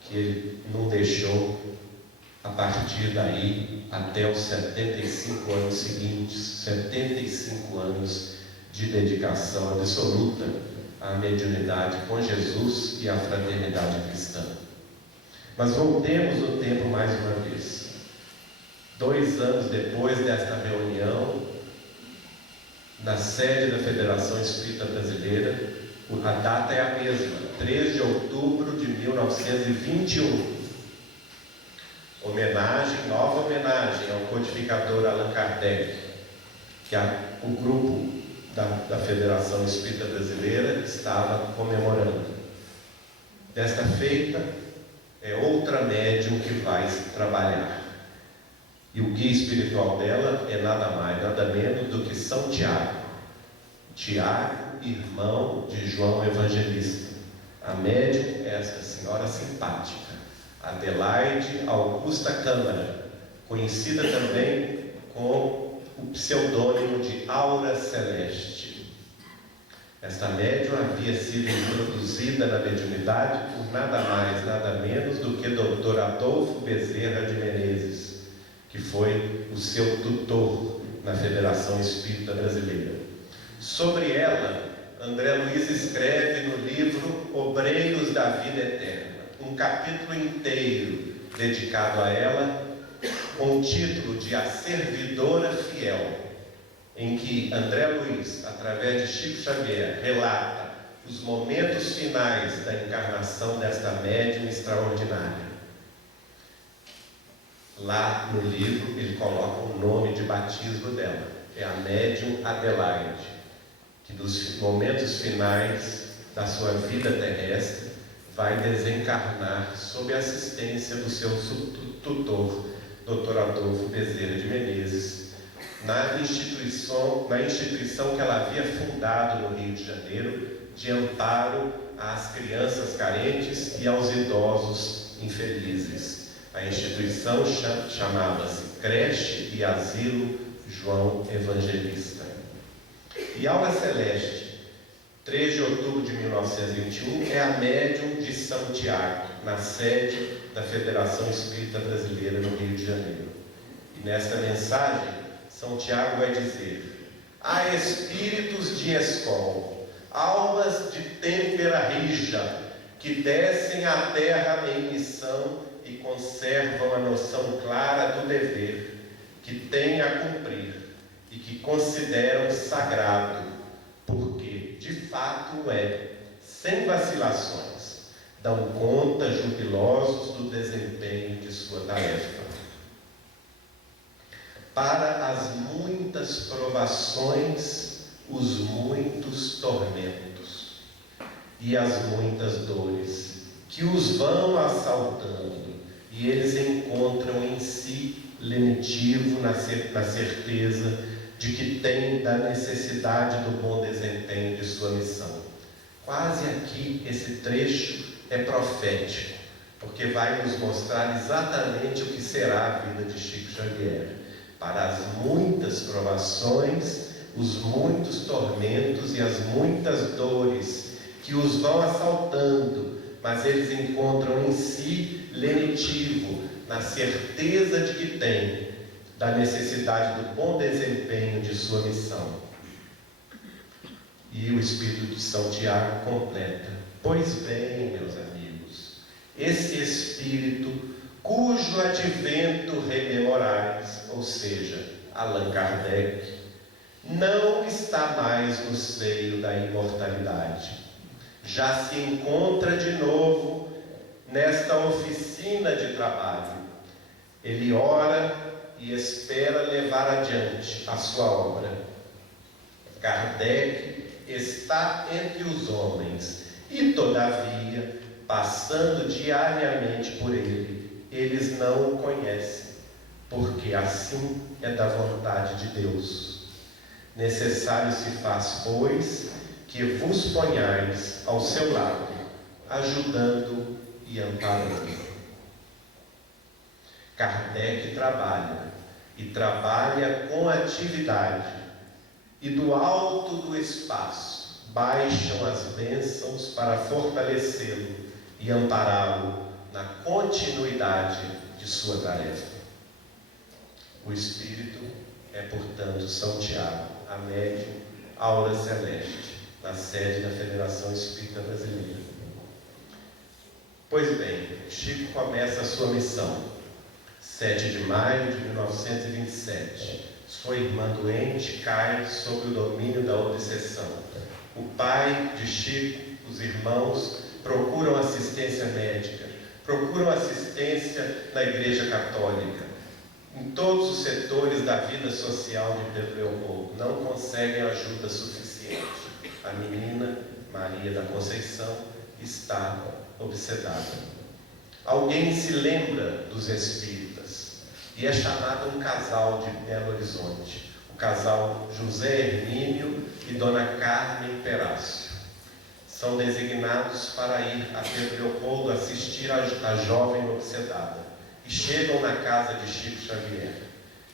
que ele não deixou a partir daí até os 75 anos seguintes, 75 anos de dedicação absoluta à mediunidade com Jesus e à fraternidade cristã. Mas voltemos no tempo mais uma vez. 2 anos depois desta reunião, na sede da Federação Espírita Brasileira, a data é a mesma, 3 de outubro de 1921. Nova homenagem ao codificador Allan Kardec, que o grupo da Federação Espírita Brasileira estava comemorando. Desta feita, é outra médium que vai trabalhar. E o guia espiritual dela é nada mais, nada menos do que São Tiago. Tiago, irmão de João Evangelista. A médium é essa senhora simpática, Adelaide Augusta Câmara, conhecida também com o pseudônimo de Aura Celeste. Esta médium havia sido introduzida na mediunidade por nada mais, nada menos do que Dr. Adolfo Bezerra de Menezes, que foi o seu tutor na Federação Espírita Brasileira. Sobre ela, André Luiz escreve no livro Obreiros da Vida Eterna, um capítulo inteiro dedicado a ela, com o título de A Servidora Fiel, em que André Luiz, através de Chico Xavier, relata os momentos finais da encarnação desta médium extraordinária. Lá no livro ele coloca o nome de batismo dela, é a médium Adelaide, que nos momentos finais da sua vida terrestre vai desencarnar sob a assistência do seu tutor, Dr. Adolfo Bezerra de Menezes, na instituição que ela havia fundado no Rio de Janeiro, de amparo às crianças carentes e aos idosos infelizes. A instituição chamava-se Creche e Asilo João Evangelista. E Aura Celeste, 3 de outubro de 1921, é a médium de São Tiago, na sede da Federação Espírita Brasileira no Rio de Janeiro. E nesta mensagem, São Tiago vai dizer: há espíritos de escol, almas de têmpera rija, que descem à terra em missão e conservam a noção clara do dever que têm a cumprir e que consideram sagrado, porque de fato é, sem vacilações, dão conta jubilosos do desempenho de sua tarefa. Para as muitas provações, os muitos tormentos e as muitas dores que os vão assaltando, e eles encontram em si lenitivo na certeza de que tem da necessidade do bom desempenho de sua missão. Quase aqui esse trecho é profético, porque vai nos mostrar exatamente o que será a vida de Chico Xavier. Para as muitas provações, os muitos tormentos e as muitas dores que os vão assaltando, mas eles encontram em si lenitivo, na certeza de que tem da necessidade do bom desempenho de sua missão. E o Espírito de São Tiago completa: pois bem, meus amigos, esse Espírito cujo advento rememorais, ou seja, Allan Kardec, não está mais no seio da imortalidade. Já se encontra de novo nesta oficina de trabalho. Ele ora e espera levar adiante a sua obra. Kardec está entre os homens e, todavia, passando diariamente por ele, eles não o conhecem, porque assim é da vontade de Deus. Necessário se faz, pois, que vos ponhais ao seu lado, ajudando e amparando. Kardec trabalha, e trabalha com atividade, e do alto do espaço baixam as bênçãos para fortalecê-lo e ampará-lo na continuidade de sua tarefa. O Espírito é, portanto, São Tiago, a médium Aura Celeste, na sede da Federação Espírita Brasileira. Pois bem, Chico começa a sua missão, 7 de maio de 1927. Sua irmã doente cai sob o domínio da obsessão. O pai de Chico, os irmãos, procuram assistência médica, procuram assistência na Igreja Católica, em todos os setores da vida social de Pedro Leopoldo. Não conseguem ajuda suficiente. A menina, Maria da Conceição, está obsedada. Alguém se lembra dos espíritas e é chamado um casal de Belo Horizonte, o casal José Hermínio e Dona Carmen Perácio. São designados para ir a Pedro Leopoldo assistir a jovem obsedada e chegam na casa de Chico Xavier.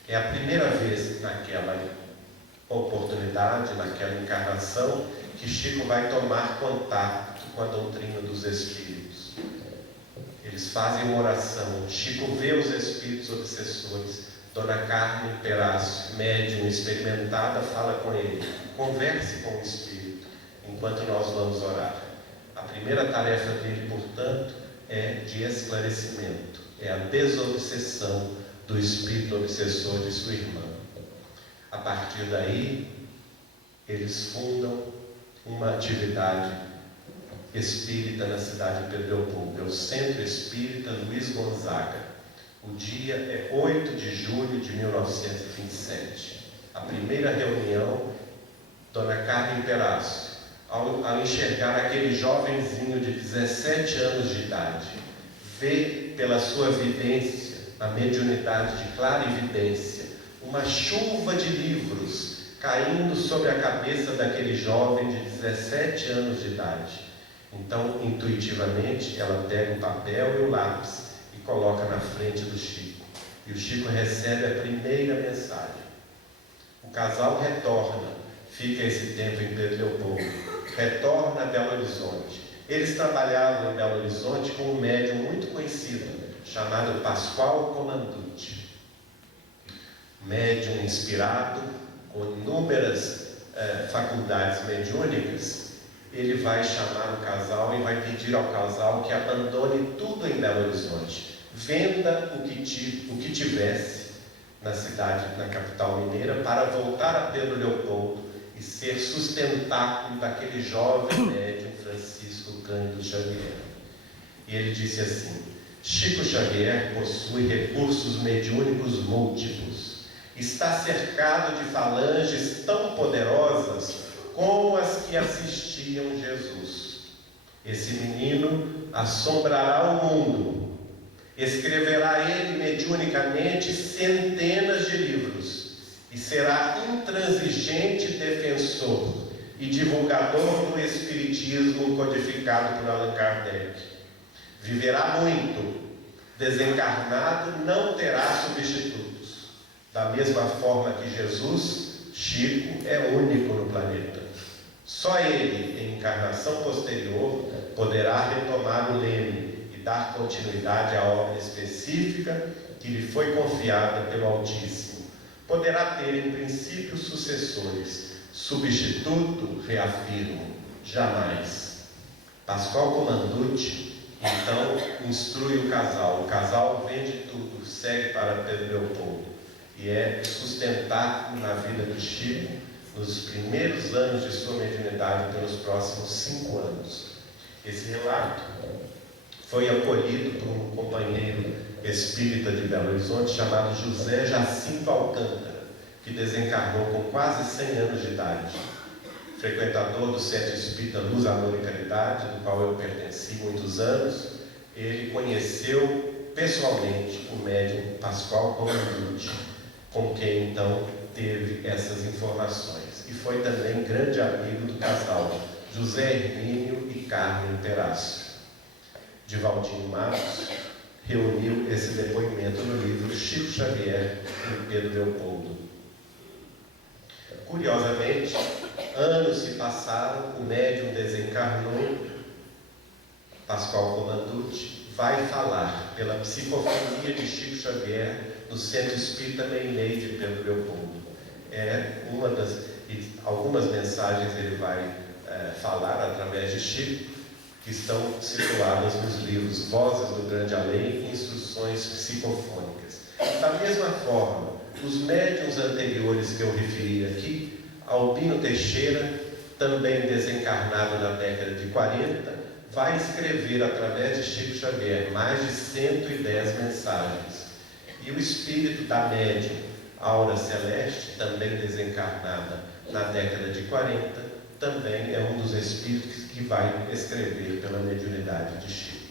É a primeira vez naquela oportunidade, naquela encarnação, que Chico vai tomar contato com a doutrina dos espíritos. Eles fazem uma oração. Chico vê os espíritos obsessores. Dona Carmen Perácio, médium experimentada, fala com ele. Converse com o espírito enquanto nós vamos orar. A primeira tarefa dele, portanto, é de esclarecimento, é a desobsessão do espírito obsessor de sua irmã. A partir daí, eles fundam uma atividade espírita na cidade de Pedro Leopoldo, é o Centro Espírita Luiz Gonzaga. O dia é 8 de julho de 1927. A primeira reunião, Dona Carmen Perazzo, ao enxergar aquele jovenzinho de 17 anos de idade, vê pela sua vidência, a mediunidade de clarividência, uma chuva de livros caindo sobre a cabeça daquele jovem de 17 anos de idade. Então, intuitivamente, ela pega o papel e o lápis e coloca na frente do Chico. E o Chico recebe a primeira mensagem. O casal retorna, fica esse tempo em Pedro Leopoldo, retorna a Belo Horizonte. Eles trabalhavam em Belo Horizonte com um médium muito conhecido, chamado Pascoal Comanducci. Médium inspirado, com inúmeras faculdades mediúnicas. Ele vai chamar o casal e vai pedir ao casal que abandone tudo em Belo Horizonte, venda o que tivesse na cidade, na capital mineira, para voltar a Pedro Leopoldo e ser sustentáculo daquele jovem médium Francisco Cândido Xavier. E ele disse assim: Chico Xavier possui recursos mediúnicos múltiplos, está cercado de falanges tão poderosas como as que assistiam Jesus. Esse menino assombrará o mundo, escreverá ele mediunicamente centenas de livros e será intransigente defensor e divulgador do Espiritismo codificado por Allan Kardec. Viverá muito, desencarnado não terá substitutos. Da mesma forma que Jesus, Chico é único no planeta. Só ele, em encarnação posterior, poderá retomar o leme e dar continuidade à obra específica que lhe foi confiada pelo Altíssimo. Poderá ter, em princípio, sucessores. Substituto, reafirmo, jamais. Pascoal Comanducci, então, instrui o casal. O casal vende tudo, segue para Pedro Leopoldo. E é sustentar na vida do Chico nos primeiros anos de sua mediunidade, pelos próximos 5 anos. Esse relato foi acolhido por um companheiro espírita de Belo Horizonte chamado José Jacinto Alcântara, que desencarnou com quase 100 anos de idade. Frequentador do Centro Espírita Luz, Amor e Caridade, do qual eu pertenci muitos anos, ele conheceu pessoalmente o médium Pascoal Comanducci, com quem então teve essas informações. E foi também grande amigo do casal José Hermínio e Carmen Perazzo. Divaldinho Matos reuniu esse depoimento no livro Chico Xavier e Pedro Leopoldo. Curiosamente, anos se passaram, o médium desencarnou, Pascoal Comanducci vai falar pela psicofonia de Chico Xavier no Centro Espírita Meimei de Pedro Leopoldo. Algumas mensagens ele vai falar através de Chico, que estão situadas nos livros Vozes do Grande Além e Instruções Psicofônicas. Da mesma forma, os médiuns anteriores que eu referi aqui, Albino Teixeira, também desencarnado na década de 40, vai escrever através de Chico Xavier mais de 110 mensagens. E o espírito da médium Aura Celeste, também desencarnada na década de 40, também é um dos espíritos que vai escrever pela mediunidade de Chico.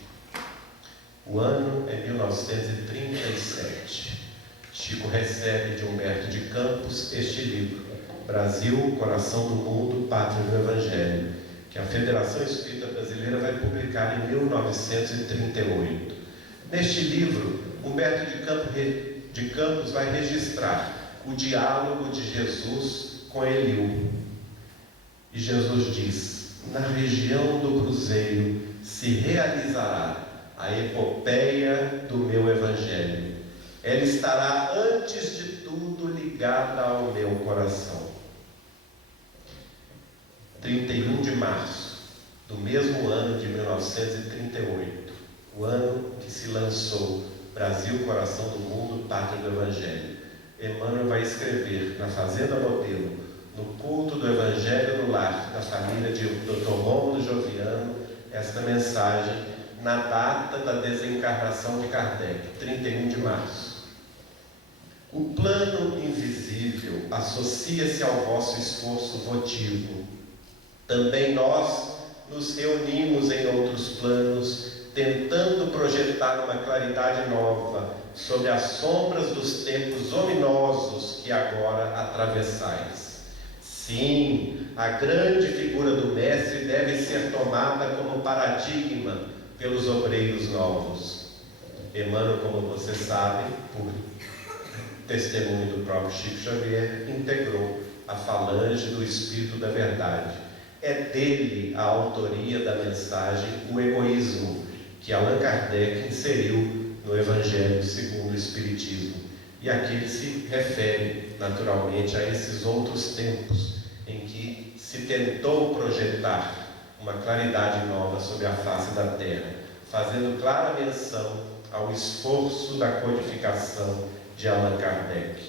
O ano é 1937. Chico recebe de Humberto de Campos este livro, Brasil, Coração do Mundo, Pátria do Evangelho, que a Federação Espírita Brasileira vai publicar em 1938. Neste livro, Humberto de Campos vai registrar o diálogo de Jesus com Eliú. E Jesus diz: na região do Cruzeiro se realizará a epopeia do meu Evangelho. Ela estará antes de tudo ligada ao meu coração. 31 de março do mesmo ano de 1938, o ano que se lançou Brasil, Coração do Mundo, Pátria do Evangelho. Emmanuel vai escrever na Fazenda Modelo, no culto do Evangelho no lar da família de Dr. Rômulo Joviano, esta mensagem na data da desencarnação de Kardec, 31 de março. O plano invisível associa-se ao vosso esforço votivo. Também nós nos reunimos em outros planos, tentando projetar uma claridade nova sobre as sombras dos tempos ominosos que agora atravessais. Sim, a grande figura do Mestre deve ser tomada como paradigma pelos obreiros novos. Emmanuel, como você sabe, por testemunho do próprio Chico Xavier, integrou a falange do Espírito da Verdade. É dele a autoria da mensagem O Egoísmo, que Allan Kardec inseriu no Evangelho segundo o Espiritismo. E aqui ele se refere, naturalmente, a esses outros tempos em que se tentou projetar uma claridade nova sobre a face da Terra, fazendo clara menção ao esforço da codificação de Allan Kardec.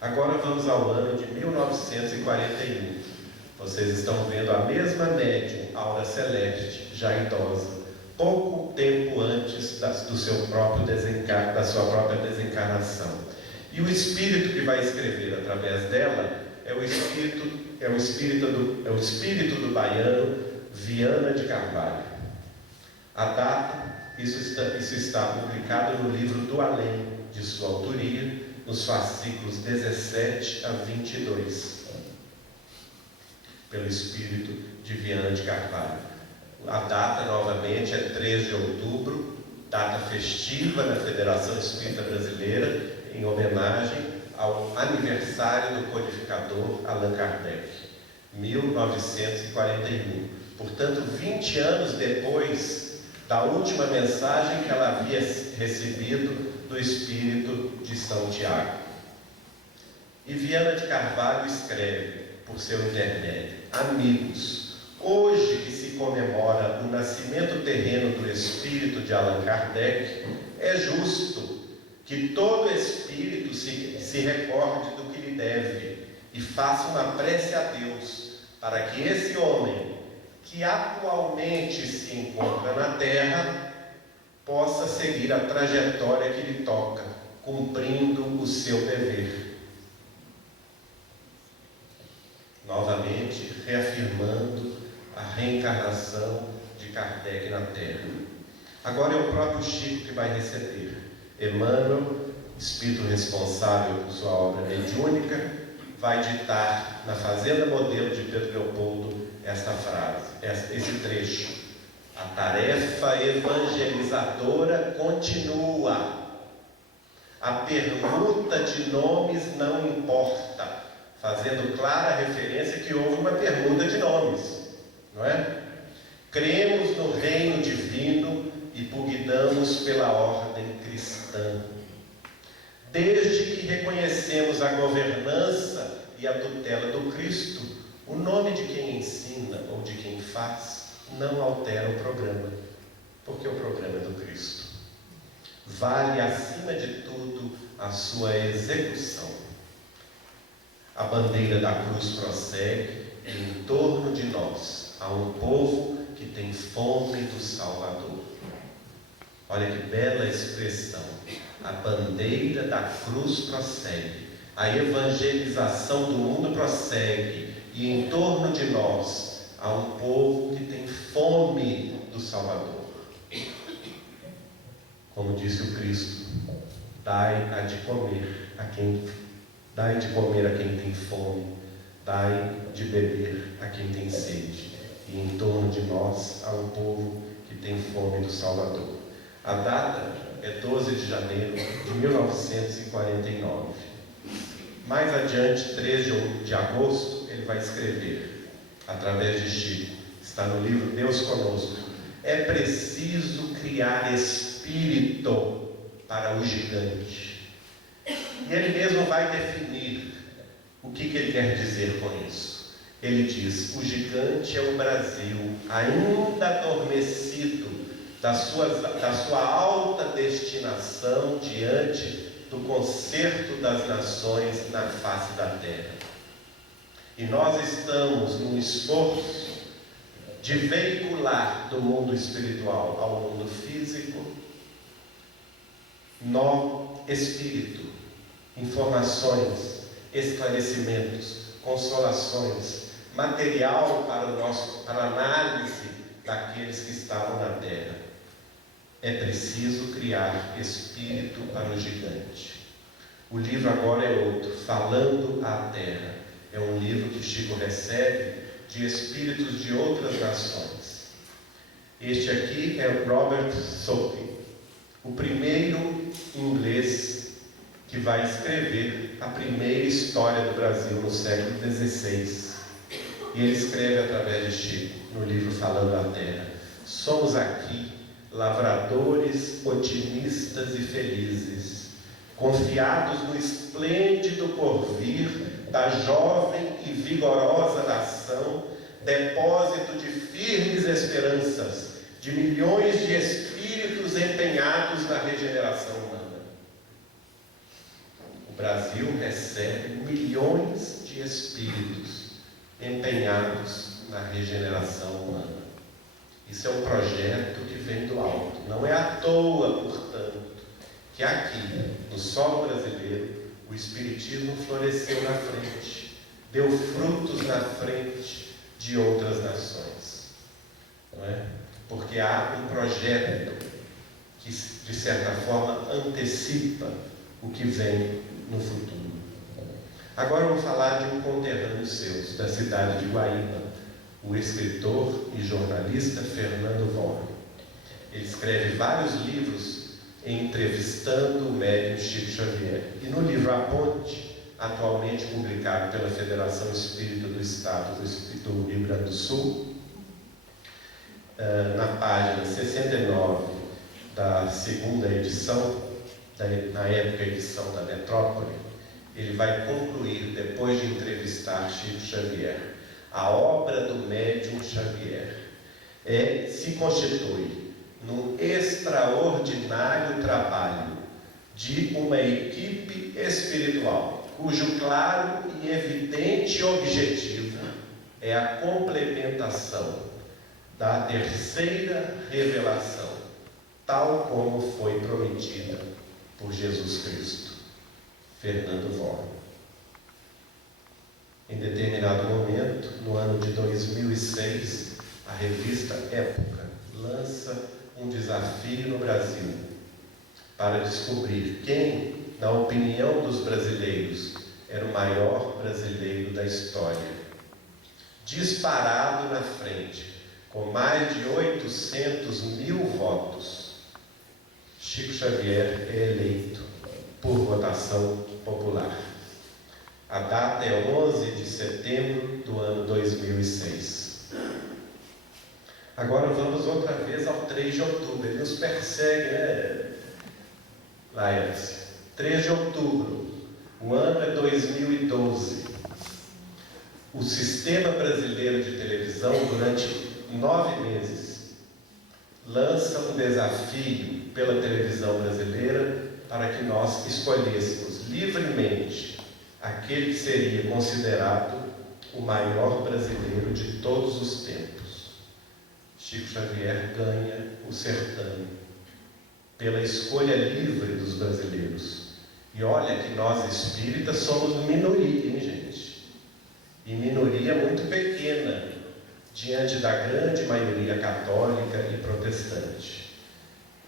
Agora vamos ao ano de 1941. Vocês estão vendo a mesma médium, Aura Celeste, já idosa, pouco tempo antes da sua própria desencarnação. E o espírito que vai escrever através dela é o espírito do baiano Viana de Carvalho. A data, isso está publicado no livro Do Além, de sua autoria, nos fascículos 17 a 22, pelo espírito de Viana de Carvalho. A data, novamente, é 3 de outubro, data festiva na Federação Espírita Brasileira, em homenagem ao aniversário do codificador Allan Kardec, 1941. Portanto, 20 anos depois da última mensagem que ela havia recebido do Espírito de São Tiago. E Viana de Carvalho escreve, por seu intermédio: amigos, hoje que se comemora o nascimento terreno do Espírito de Allan Kardec, é justo que todo espírito se recorde do que lhe deve e faça uma prece a Deus, para que esse homem, que atualmente se encontra na Terra, possa seguir a trajetória que lhe toca, cumprindo o seu dever. Novamente, reafirmando a reencarnação de Kardec na Terra. Agora é o próprio Chico que vai receber. Emmanuel, espírito responsável por sua obra mediúnica, vai ditar na Fazenda Modelo de Pedro Leopoldo esta frase, esse trecho: a tarefa evangelizadora continua. A permuta de nomes não importa, fazendo clara referência que houve uma permuta de nomes, não é? Cremos no reino divino e pugnamos pela ordem cristã. Desde que reconhecemos a governança e a tutela do Cristo, o nome de quem ensina ou de quem faz não altera o programa, porque o programa é do Cristo. Vale, acima de tudo, a sua execução. A bandeira da cruz prossegue e em torno de nós há um povo que tem fome do Salvador. Olha que bela expressão. A bandeira da cruz prossegue, a evangelização do mundo prossegue e em torno de nós há um povo que tem fome do Salvador. Como disse o Cristo: dai de comer a quem tem fome, dai de beber a quem tem sede. E em torno de nós há um povo que tem fome do Salvador. A data é 12 de janeiro de 1949. Mais adiante, 3 de agosto, ele vai escrever, através de Chico, está no livro Deus Conosco: é preciso criar espírito para o gigante. E ele mesmo vai definir o que ele quer dizer com isso. Ele diz: o gigante é o Brasil, ainda adormecido da sua alta destinação diante do concerto das nações na face da terra. E nós estamos num esforço de veicular do mundo espiritual ao mundo físico, no espírito, informações, esclarecimentos, consolações, material para a análise daqueles que estavam na terra. É preciso criar espírito para o gigante. O livro agora é outro, Falando à Terra. É um livro que Chico recebe de espíritos de outras nações. Este aqui é Robert Southey, o primeiro inglês que vai escrever a primeira história do Brasil no século XVI. E ele escreve através de Chico, no livro Falando à Terra: somos aqui lavradores, otimistas e felizes, confiados no esplêndido porvir da jovem e vigorosa nação, depósito de firmes esperanças, de milhões de espíritos empenhados na regeneração humana. O Brasil recebe milhões de espíritos empenhados na regeneração humana. Isso é um projeto que vem do alto. Não é à toa, portanto, que aqui, no solo brasileiro, o Espiritismo floresceu na frente, deu frutos na frente de outras nações. Não é? Porque há um projeto que, de certa forma, antecipa o que vem no futuro. Agora vou falar de um conterrâneo seu, da cidade de Guaíba, o escritor e jornalista Fernando Vorre. Ele escreve vários livros entrevistando o médium Chico Xavier. E no livro A Ponte, atualmente publicado pela Federação Espírita do Estado do Rio Grande do Sul, na página 69 da segunda edição, na época edição da Metrópole, ele vai concluir, depois de entrevistar Chico Xavier: a obra do médium Xavier se constitui num extraordinário trabalho de uma equipe espiritual, cujo claro e evidente objetivo é a complementação da terceira revelação, tal como foi prometida por Jesus Cristo. Fernando Vorre. Em determinado momento, no ano de 2006, a revista Época lança um desafio no Brasil para descobrir quem, na opinião dos brasileiros, era o maior brasileiro da história. Disparado na frente, com mais de 800 mil votos, Chico Xavier é eleito por votação popular. A data é 11 de setembro do ano 2006. Agora vamos outra vez ao 3 de outubro. Ele nos persegue, né, Laércio? 3 de outubro. O ano é 2012. O Sistema Brasileiro de Televisão, durante 9 meses, lança um desafio pela televisão brasileira para que nós escolhêssemos livremente aquele que seria considerado o maior brasileiro de todos os tempos. Chico Xavier ganha o certame pela escolha livre dos brasileiros. E olha que nós espíritas somos minoria, hein, gente? E minoria muito pequena diante da grande maioria católica e protestante.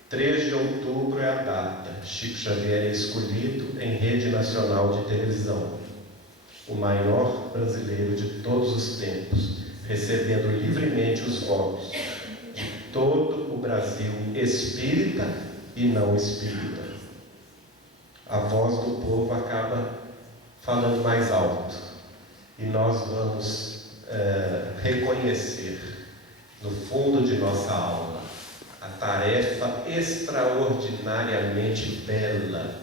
3 de outubro é a data. Chico Xavier é escolhido em rede nacional de televisão, o maior brasileiro de todos os tempos, recebendo livremente os votos de todo o Brasil espírita e não espírita. A voz do povo acaba falando mais alto e nós vamos reconhecer no fundo de nossa alma a tarefa extraordinariamente bela,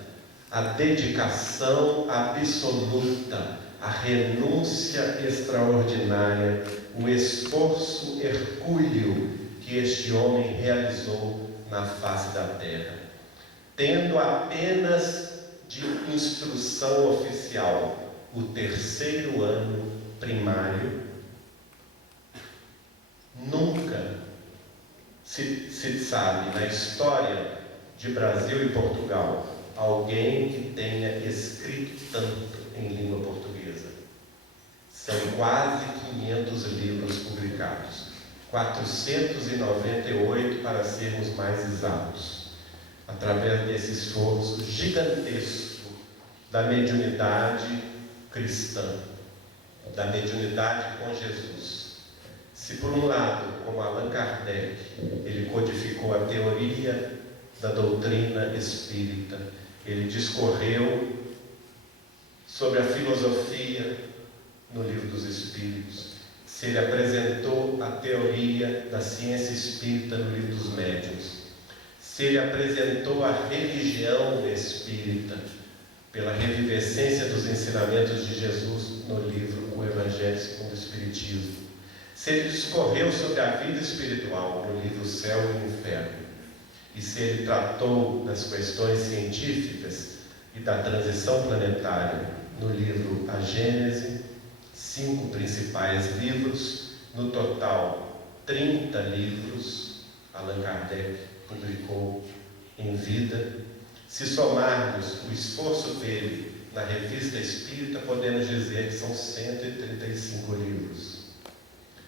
a dedicação absoluta, a renúncia extraordinária, o esforço hercúleo que este homem realizou na face da terra. Tendo apenas de instrução oficial o 3º ano primário, nunca se sabe na história de Brasil e Portugal alguém que tenha escrito tanto em língua portuguesa. São quase 500 livros publicados, 498 para sermos mais exatos, através desse esforço gigantesco da mediunidade cristã, da mediunidade com Jesus. Se por um lado, como Allan Kardec, ele codificou a teoria da doutrina espírita, ele discorreu sobre a filosofia no Livro dos Espíritos, se ele apresentou a teoria da ciência espírita no Livro dos Médiuns, se ele apresentou a religião espírita pela revivescência dos ensinamentos de Jesus no livro O Evangelho segundo o Espiritismo, se ele discorreu sobre a vida espiritual no livro Céu e Inferno, e se ele tratou das questões científicas e da transição planetária no livro A Gênese, 5 principais livros, no total 30 livros, Allan Kardec publicou em vida. Se somarmos o esforço dele na Revista Espírita, podemos dizer que são 135 livros.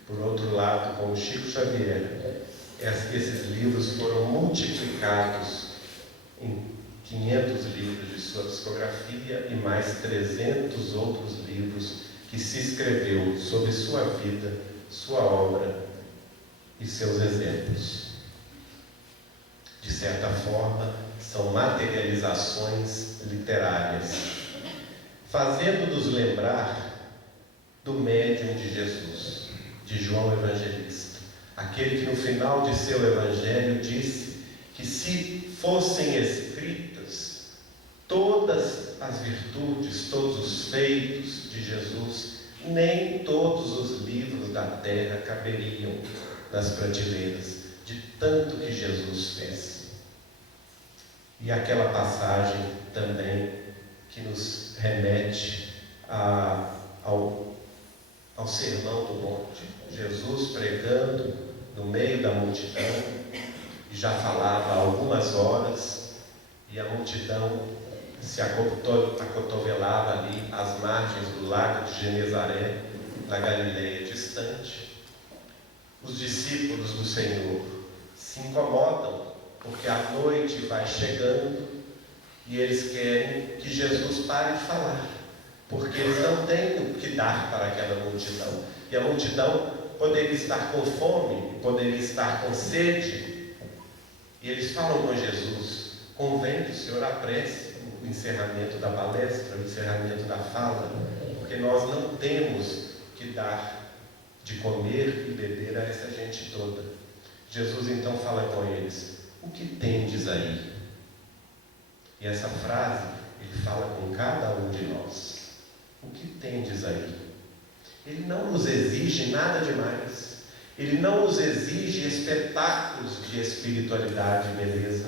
Por outro lado, como Chico Xavier, esses livros foram multiplicados em 500 livros de sua psicografia e mais 300 outros livros que se escreveu sobre sua vida, sua obra e seus exemplos. De certa forma, são materializações literárias, fazendo-nos lembrar do médium de Jesus, de João Evangelista, aquele que no final de seu Evangelho disse que se fossem escritas todas as virtudes, todos os feitos de Jesus, nem todos os livros da terra caberiam nas prateleiras, de tanto que Jesus fez. E aquela passagem também que nos remete ao Sermão do Monte, Jesus pregando no meio da multidão, e já falava há algumas horas, e a multidão se acotovelava ali às margens do lago de Genezaré, na Galileia distante. Os discípulos do Senhor se incomodam, porque a noite vai chegando e eles querem que Jesus pare de falar, porque eles não têm o que dar para aquela multidão. E a multidão poderia estar com fome, poderia estar com sede, e eles falam com Jesus: convém que o Senhor apresse o encerramento da palestra, o encerramento da fala, porque nós não temos que dar de comer e beber a essa gente toda. Jesus então fala com eles: o que tendes aí? E essa frase ele fala com cada um de nós. O que tendes aí? Ele não nos exige nada demais. Ele não nos exige espetáculos de espiritualidade e beleza.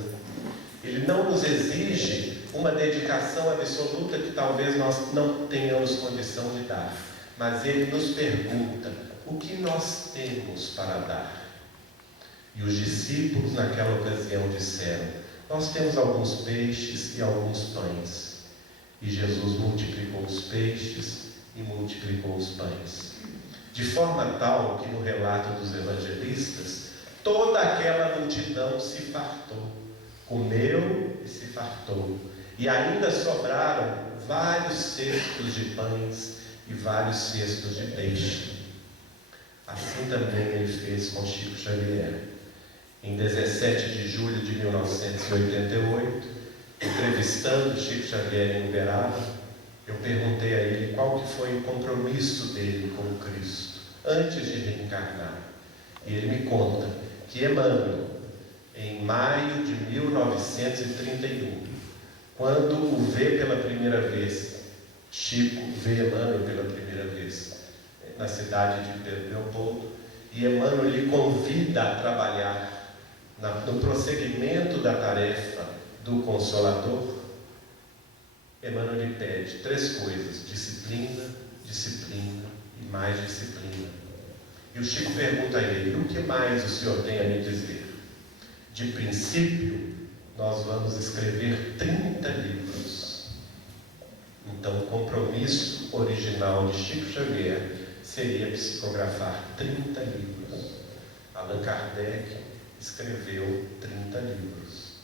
Ele não nos exige uma dedicação absoluta que talvez nós não tenhamos condição de dar. Mas ele nos pergunta: o que nós temos para dar? E os discípulos naquela ocasião disseram: nós temos alguns peixes e alguns pães. E Jesus multiplicou os peixes e multiplicou os pães, de forma tal que no relato dos evangelistas, toda aquela multidão se fartou, comeu e se fartou, e ainda sobraram vários cestos de pães e vários cestos de peixe. Assim também ele fez com Chico Xavier. Em 17 de julho de 1988, entrevistando Chico Xavier em Uberaba, eu perguntei a ele qual que foi o compromisso dele com o Cristo antes de reencarnar. E ele me conta que Emmanuel, em maio de 1931, quando o vê pela primeira vez, Chico vê Emmanuel pela primeira vez na cidade de Pedro Leopoldo, e Emmanuel lhe convida a trabalhar no prosseguimento da tarefa do Consolador, Emmanuel lhe pede 3 coisas: disciplina, disciplina e mais disciplina. E o Chico pergunta a ele: o que mais o senhor tem a me dizer? De princípio, nós vamos escrever 30 livros. Então, o compromisso original de Chico Xavier seria psicografar 30 livros. Allan Kardec escreveu 30 livros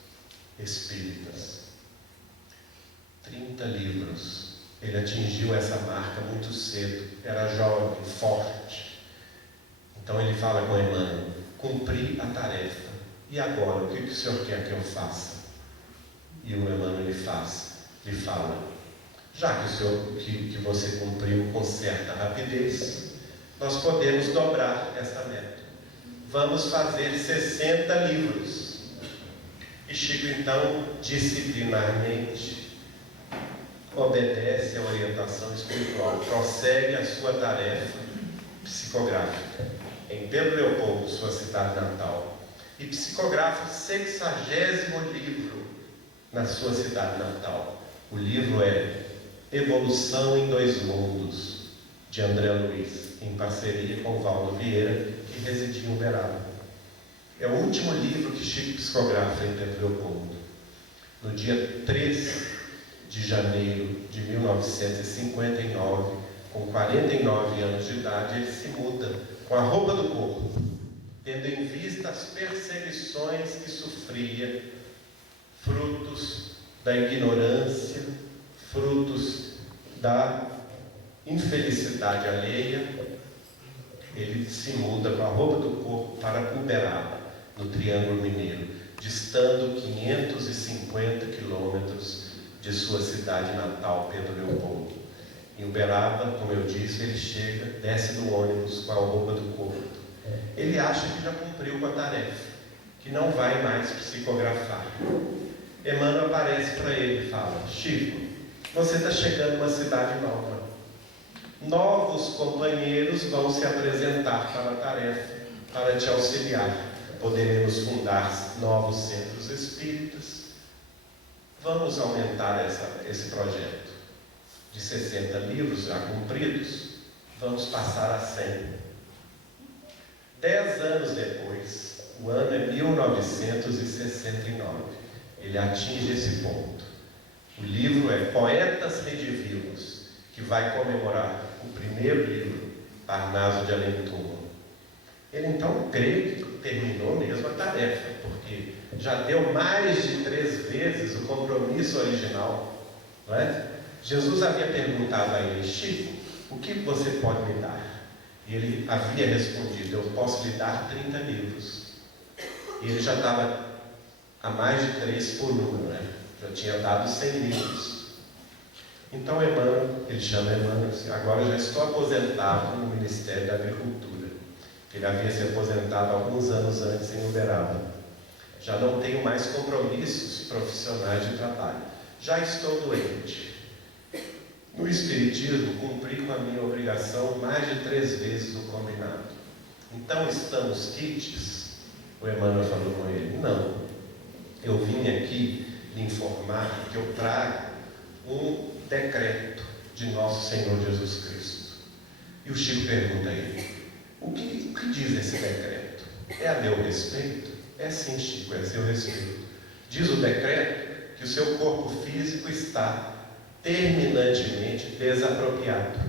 espíritas. 30 livros. Ele atingiu essa marca muito cedo, era jovem, forte. Então ele fala com Emmanuel: cumpri a tarefa, e agora, o que o senhor quer que eu faça? E o Emmanuel lhe fala: já que você cumpriu com certa rapidez, nós podemos dobrar essa meta. Vamos fazer 60 livros. E Chico, então, disciplinarmente, obedece à orientação espiritual, prossegue a sua tarefa psicográfica em Pedro Leopoldo, sua cidade natal, e psicografa o 60º livro na sua cidade natal. O livro é Evolução em 2 Mundos, de André Luiz, em parceria com Valdo Vieira, que residia em Uberaba. É o último livro que Chico psicografa em Pedro Leopoldo. No dia 3 de janeiro de 1959, com 49 anos de idade, ele se muda com a roupa do corpo, tendo em vista as perseguições que sofria, frutos da ignorância, frutos da infelicidade alheia. Ele se muda com a roupa do corpo para Uberaba, no Triângulo Mineiro, distando 550 quilômetros de sua cidade natal, Pedro Leopoldo. Em Uberaba, como eu disse, ele chega, desce do ônibus com a roupa do corpo. Ele acha que já cumpriu com a tarefa, que não vai mais psicografar. Emmanuel aparece para ele e fala: Chico, você está chegando numa cidade nova. Novos companheiros vão se apresentar para a tarefa, para te auxiliar. Poderemos fundar novos centros espíritas. Vamos aumentar esse projeto de 60 livros já cumpridos, vamos passar a 100. 10 anos depois, o ano é 1969, ele atinge esse ponto. O livro é Poetas Redivivos, que vai comemorar o primeiro livro, Parnaso de Além do Túmulo. Ele então crê que terminou mesmo a tarefa, porque já deu mais de 3 vezes o compromisso original, não é? Jesus havia perguntado a ele: Chico, o que você pode me dar? E ele havia respondido: eu posso lhe dar 30 livros. E ele já estava a mais de 3 por número, né? Já tinha dado 100 livros. Então Emmanuel, ele chama Emmanuel assim: agora eu já estou aposentado no Ministério da Agricultura. Ele havia se aposentado alguns anos antes em Uberaba. Já não tenho mais compromissos profissionais de trabalho. Já estou doente. No Espiritismo, cumpri com a minha obrigação mais de 3 vezes o combinado. Então estamos quites? O Emmanuel falou com ele: não. Eu vim aqui lhe informar que eu trago um decreto de nosso Senhor Jesus Cristo. E o Chico pergunta a ele: o que diz esse decreto? É a meu respeito? É sim, Chico, é a seu respeito. Diz o decreto que o seu corpo físico está terminantemente desapropriado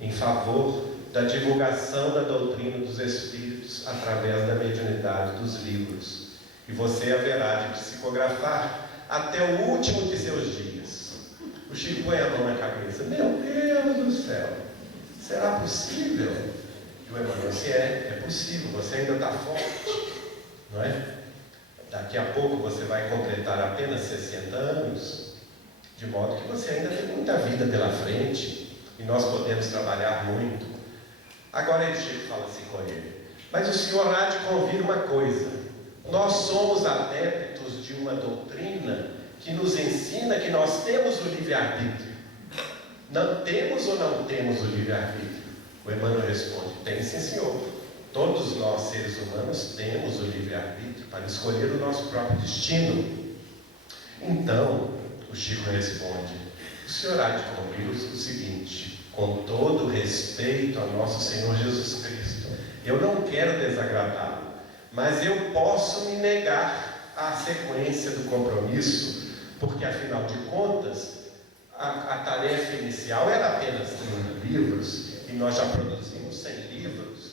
em favor da divulgação da doutrina dos Espíritos através da mediunidade dos livros. E você haverá de psicografar até o último de seus dias. O Chico põe a mão na cabeça: meu Deus do céu, será possível? E o Emmanuel: se é possível, você ainda está forte, não é? Daqui a pouco você vai completar apenas 60 anos, de modo que você ainda tem muita vida pela frente, e nós podemos trabalhar muito. Agora ele Chico fala assim com ele: mas o senhor há de convir uma coisa: nós somos adeptos de uma doutrina que nos ensina que nós temos o livre-arbítrio. Não temos ou não temos o livre-arbítrio? O Emmanuel responde: tem sim, senhor. Todos nós, seres humanos, temos o livre-arbítrio para escolher o nosso próprio destino. Então, o Chico responde: o senhor há de cumprir o seguinte, com todo respeito a nosso Senhor Jesus Cristo. Eu não quero desagradá-lo, mas eu posso me negar à sequência do compromisso, porque, afinal de contas, a tarefa inicial era apenas 30 livros, e nós já produzimos 100 livros,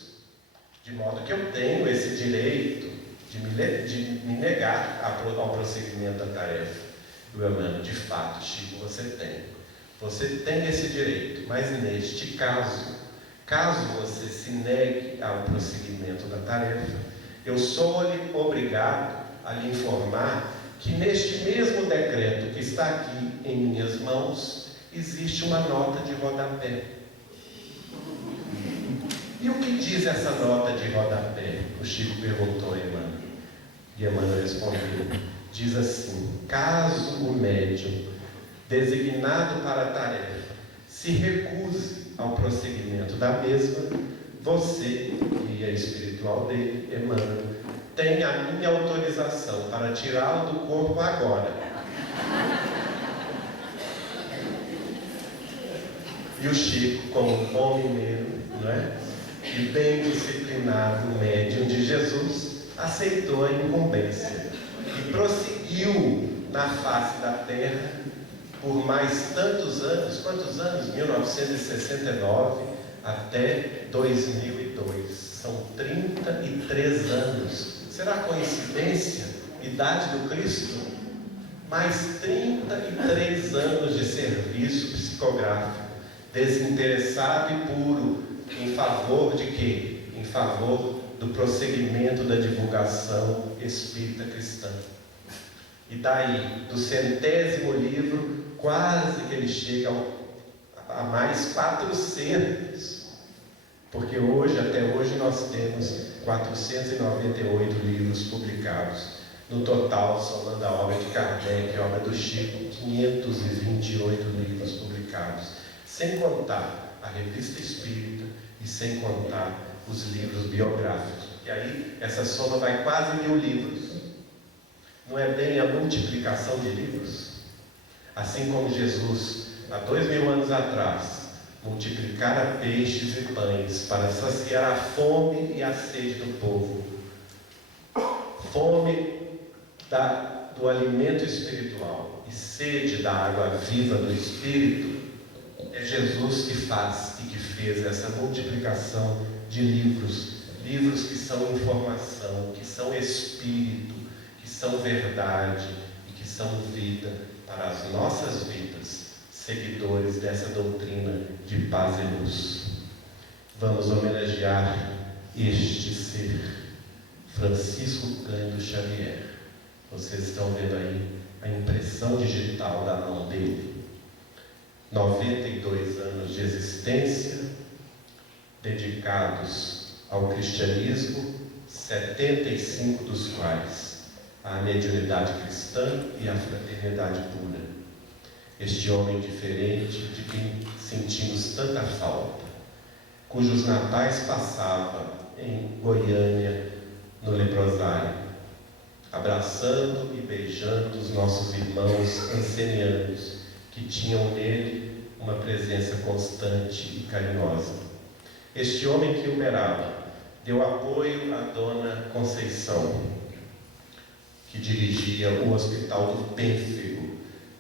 de modo que eu tenho esse direito de me negar ao prosseguimento da tarefa. O Emmanuel: de fato, Chico, você tem esse direito, mas neste caso você se negue ao prosseguimento da tarefa, eu sou-lhe obrigado a lhe informar que neste mesmo decreto que está aqui em minhas mãos, existe uma nota de rodapé. E o que diz essa nota de rodapé? O Chico perguntou a Emmanuel. E Emmanuel respondeu: diz assim: caso o médium designado para a tarefa se recuse ao prosseguimento da mesma, você, guia espiritual dele, Emmanuel, tem a minha autorização para tirá-lo do corpo agora. E o Chico, como um bom mineiro, não é? E bem disciplinado médium de Jesus, aceitou a incumbência e prosseguiu na face da terra por mais tantos anos. Quantos anos? 1969 até 2002. São 33 anos. Será coincidência? Idade do Cristo? Mais 33 anos de serviço psicográfico, desinteressado e puro, em favor de quê? Em favor do prosseguimento da divulgação espírita cristã. E daí, do 100º livro, quase que ele chega a mais 400, porque até hoje nós temos 498 livros publicados. No total, somando a obra de Kardec e a obra do Chico, 528 livros publicados, sem contar a Revista Espírita e sem contar os livros biográficos. E aí, essa soma vai quase 1000 livros. Não é bem a multiplicação de livros? Assim como Jesus, há 2000 anos atrás, multiplicara peixes e pães para saciar a fome e a sede do povo. Fome do alimento espiritual e sede da água viva do Espírito. É Jesus que faz e que fez essa multiplicação de livros. Livros que são informação, que são espírito, que são verdade e que são vida para as nossas vidas, seguidores dessa doutrina de paz e luz. Vamos homenagear este ser, Francisco Cândido Xavier. Vocês estão vendo aí a impressão digital da mão dele. 92 anos de existência, dedicados ao cristianismo, 75 dos quais à mediunidade cristã e à fraternidade pura. Este homem diferente de quem sentimos tanta falta, cujos natais passava em Goiânia, no leprosário, abraçando e beijando os nossos irmãos ancenianos, que tinham nele uma presença constante e carinhosa. Este homem que Uberaba deu apoio à dona Conceição, que dirigia o Hospital do Pênfigo,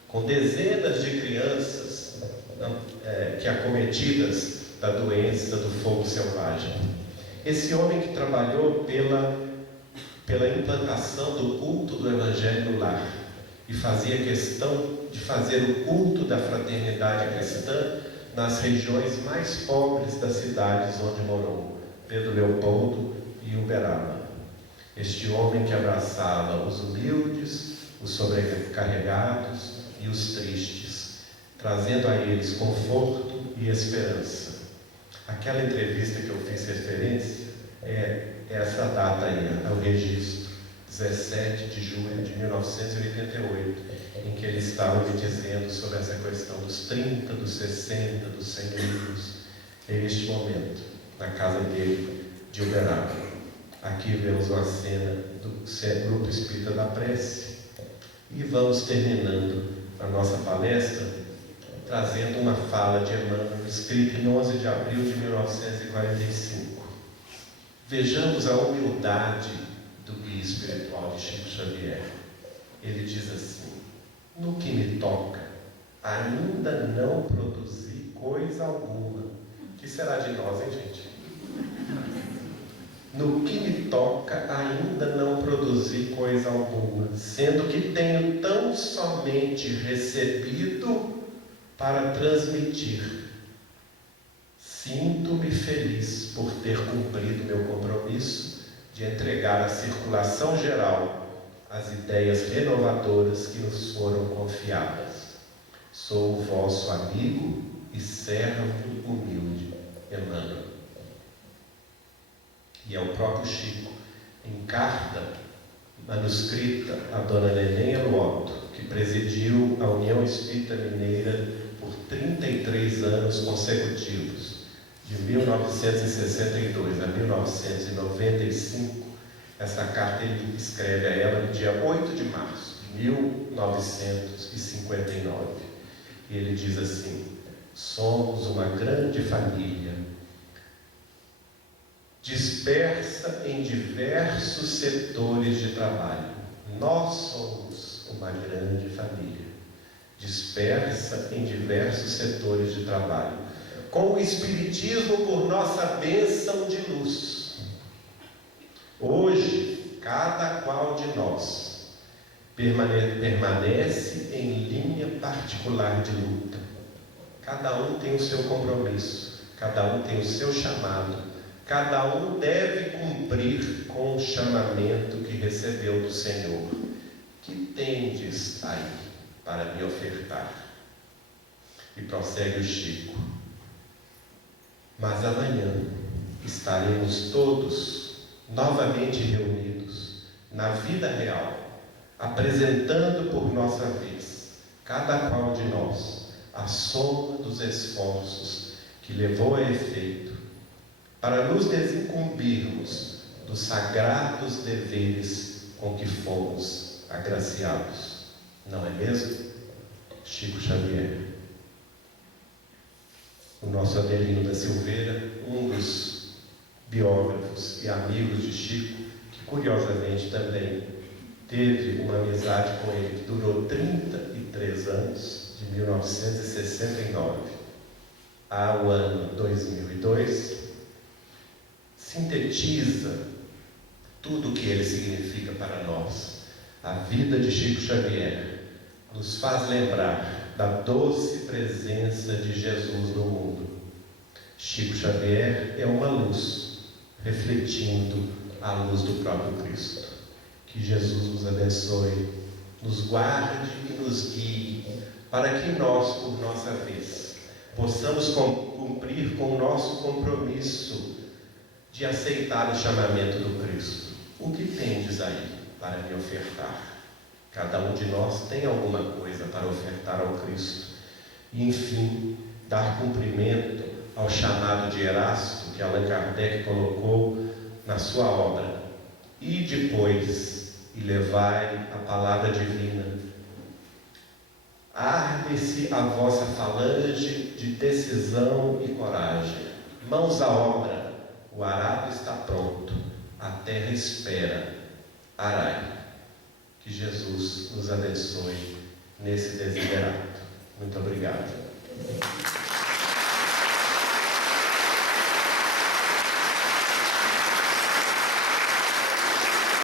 com dezenas de crianças que acometidas da doença do fogo selvagem. Esse homem que trabalhou pela implantação do culto do Evangelho no lar e fazia questão de fazer o culto da fraternidade cristã nas regiões mais pobres das cidades onde morou, Pedro Leopoldo e Uberaba. Este homem que abraçava os humildes, os sobrecarregados e os tristes, trazendo a eles conforto e esperança. Aquela entrevista que eu fiz referência é essa data aí, é o registro, 17 de julho de 1988, em que ele estava me dizendo sobre essa questão dos 30, dos 60, dos 100 livros. É este momento, na casa dele, de Uberaba. Aqui vemos uma cena do Grupo Espírita da Prece e vamos terminando a nossa palestra trazendo uma fala de Emmanuel, escrita em 11 de abril de 1945. Vejamos a humildade do guia espiritual de Chico Xavier. Ele diz assim: no que me toca, ainda não produzi coisa alguma. O que será de nós, hein, gente? No que me toca, ainda não produzi coisa alguma, sendo que tenho tão somente recebido para transmitir. Sinto-me feliz por ter cumprido meu compromisso de entregar à circulação geral as ideias renovadoras que nos foram confiadas. Sou o vosso amigo e servo humilde, Emmanuel. E é o próprio Chico, em carta manuscrita a Dona Neném Luoto, que presidiu a União Espírita Mineira por 33 anos consecutivos, de 1962 a 1995, essa carta ele escreve a ela no dia 8 de março de 1959. E ele diz assim: somos uma grande família, dispersa em diversos setores de trabalho. Nós somos uma grande família, dispersa em diversos setores de trabalho, com o Espiritismo por nossa bênção de luz. Hoje, cada qual de nós permanece em linha particular de luta. Cada um tem o seu compromisso, cada um tem o seu chamado. Cada um deve cumprir com o chamamento que recebeu do Senhor. Que tendes aí para me ofertar? E prossegue o Chico: mas amanhã estaremos todos novamente reunidos na vida real, apresentando por nossa vez, cada qual de nós, a soma dos esforços que levou a efeito, para nos desincumbirmos dos sagrados deveres com que fomos agraciados. Não é mesmo? Chico Xavier. O nosso Adelino da Silveira, um dos biógrafos e amigos de Chico, que curiosamente também teve uma amizade com ele que durou 33 anos, de 1969 ao ano 2002, sintetiza tudo o que ele significa para nós. A vida de Chico Xavier nos faz lembrar da doce presença de Jesus no mundo. Chico Xavier é uma luz, refletindo a luz do próprio Cristo. Que Jesus nos abençoe, nos guarde e nos guie, para que nós, por nossa vez, possamos cumprir com o nosso compromisso de aceitar o chamamento do Cristo. O que tendes aí para me ofertar? Cada um de nós tem alguma coisa para ofertar ao Cristo. E, enfim, dar cumprimento ao chamado de Erasto, que Allan Kardec colocou na sua obra. E depois, e levai a palavra divina. Arde-se a vossa falange de decisão e coragem. Mãos à obra. O arado está pronto, a terra espera. Arai. Que Jesus nos abençoe nesse desiderato. Muito obrigado.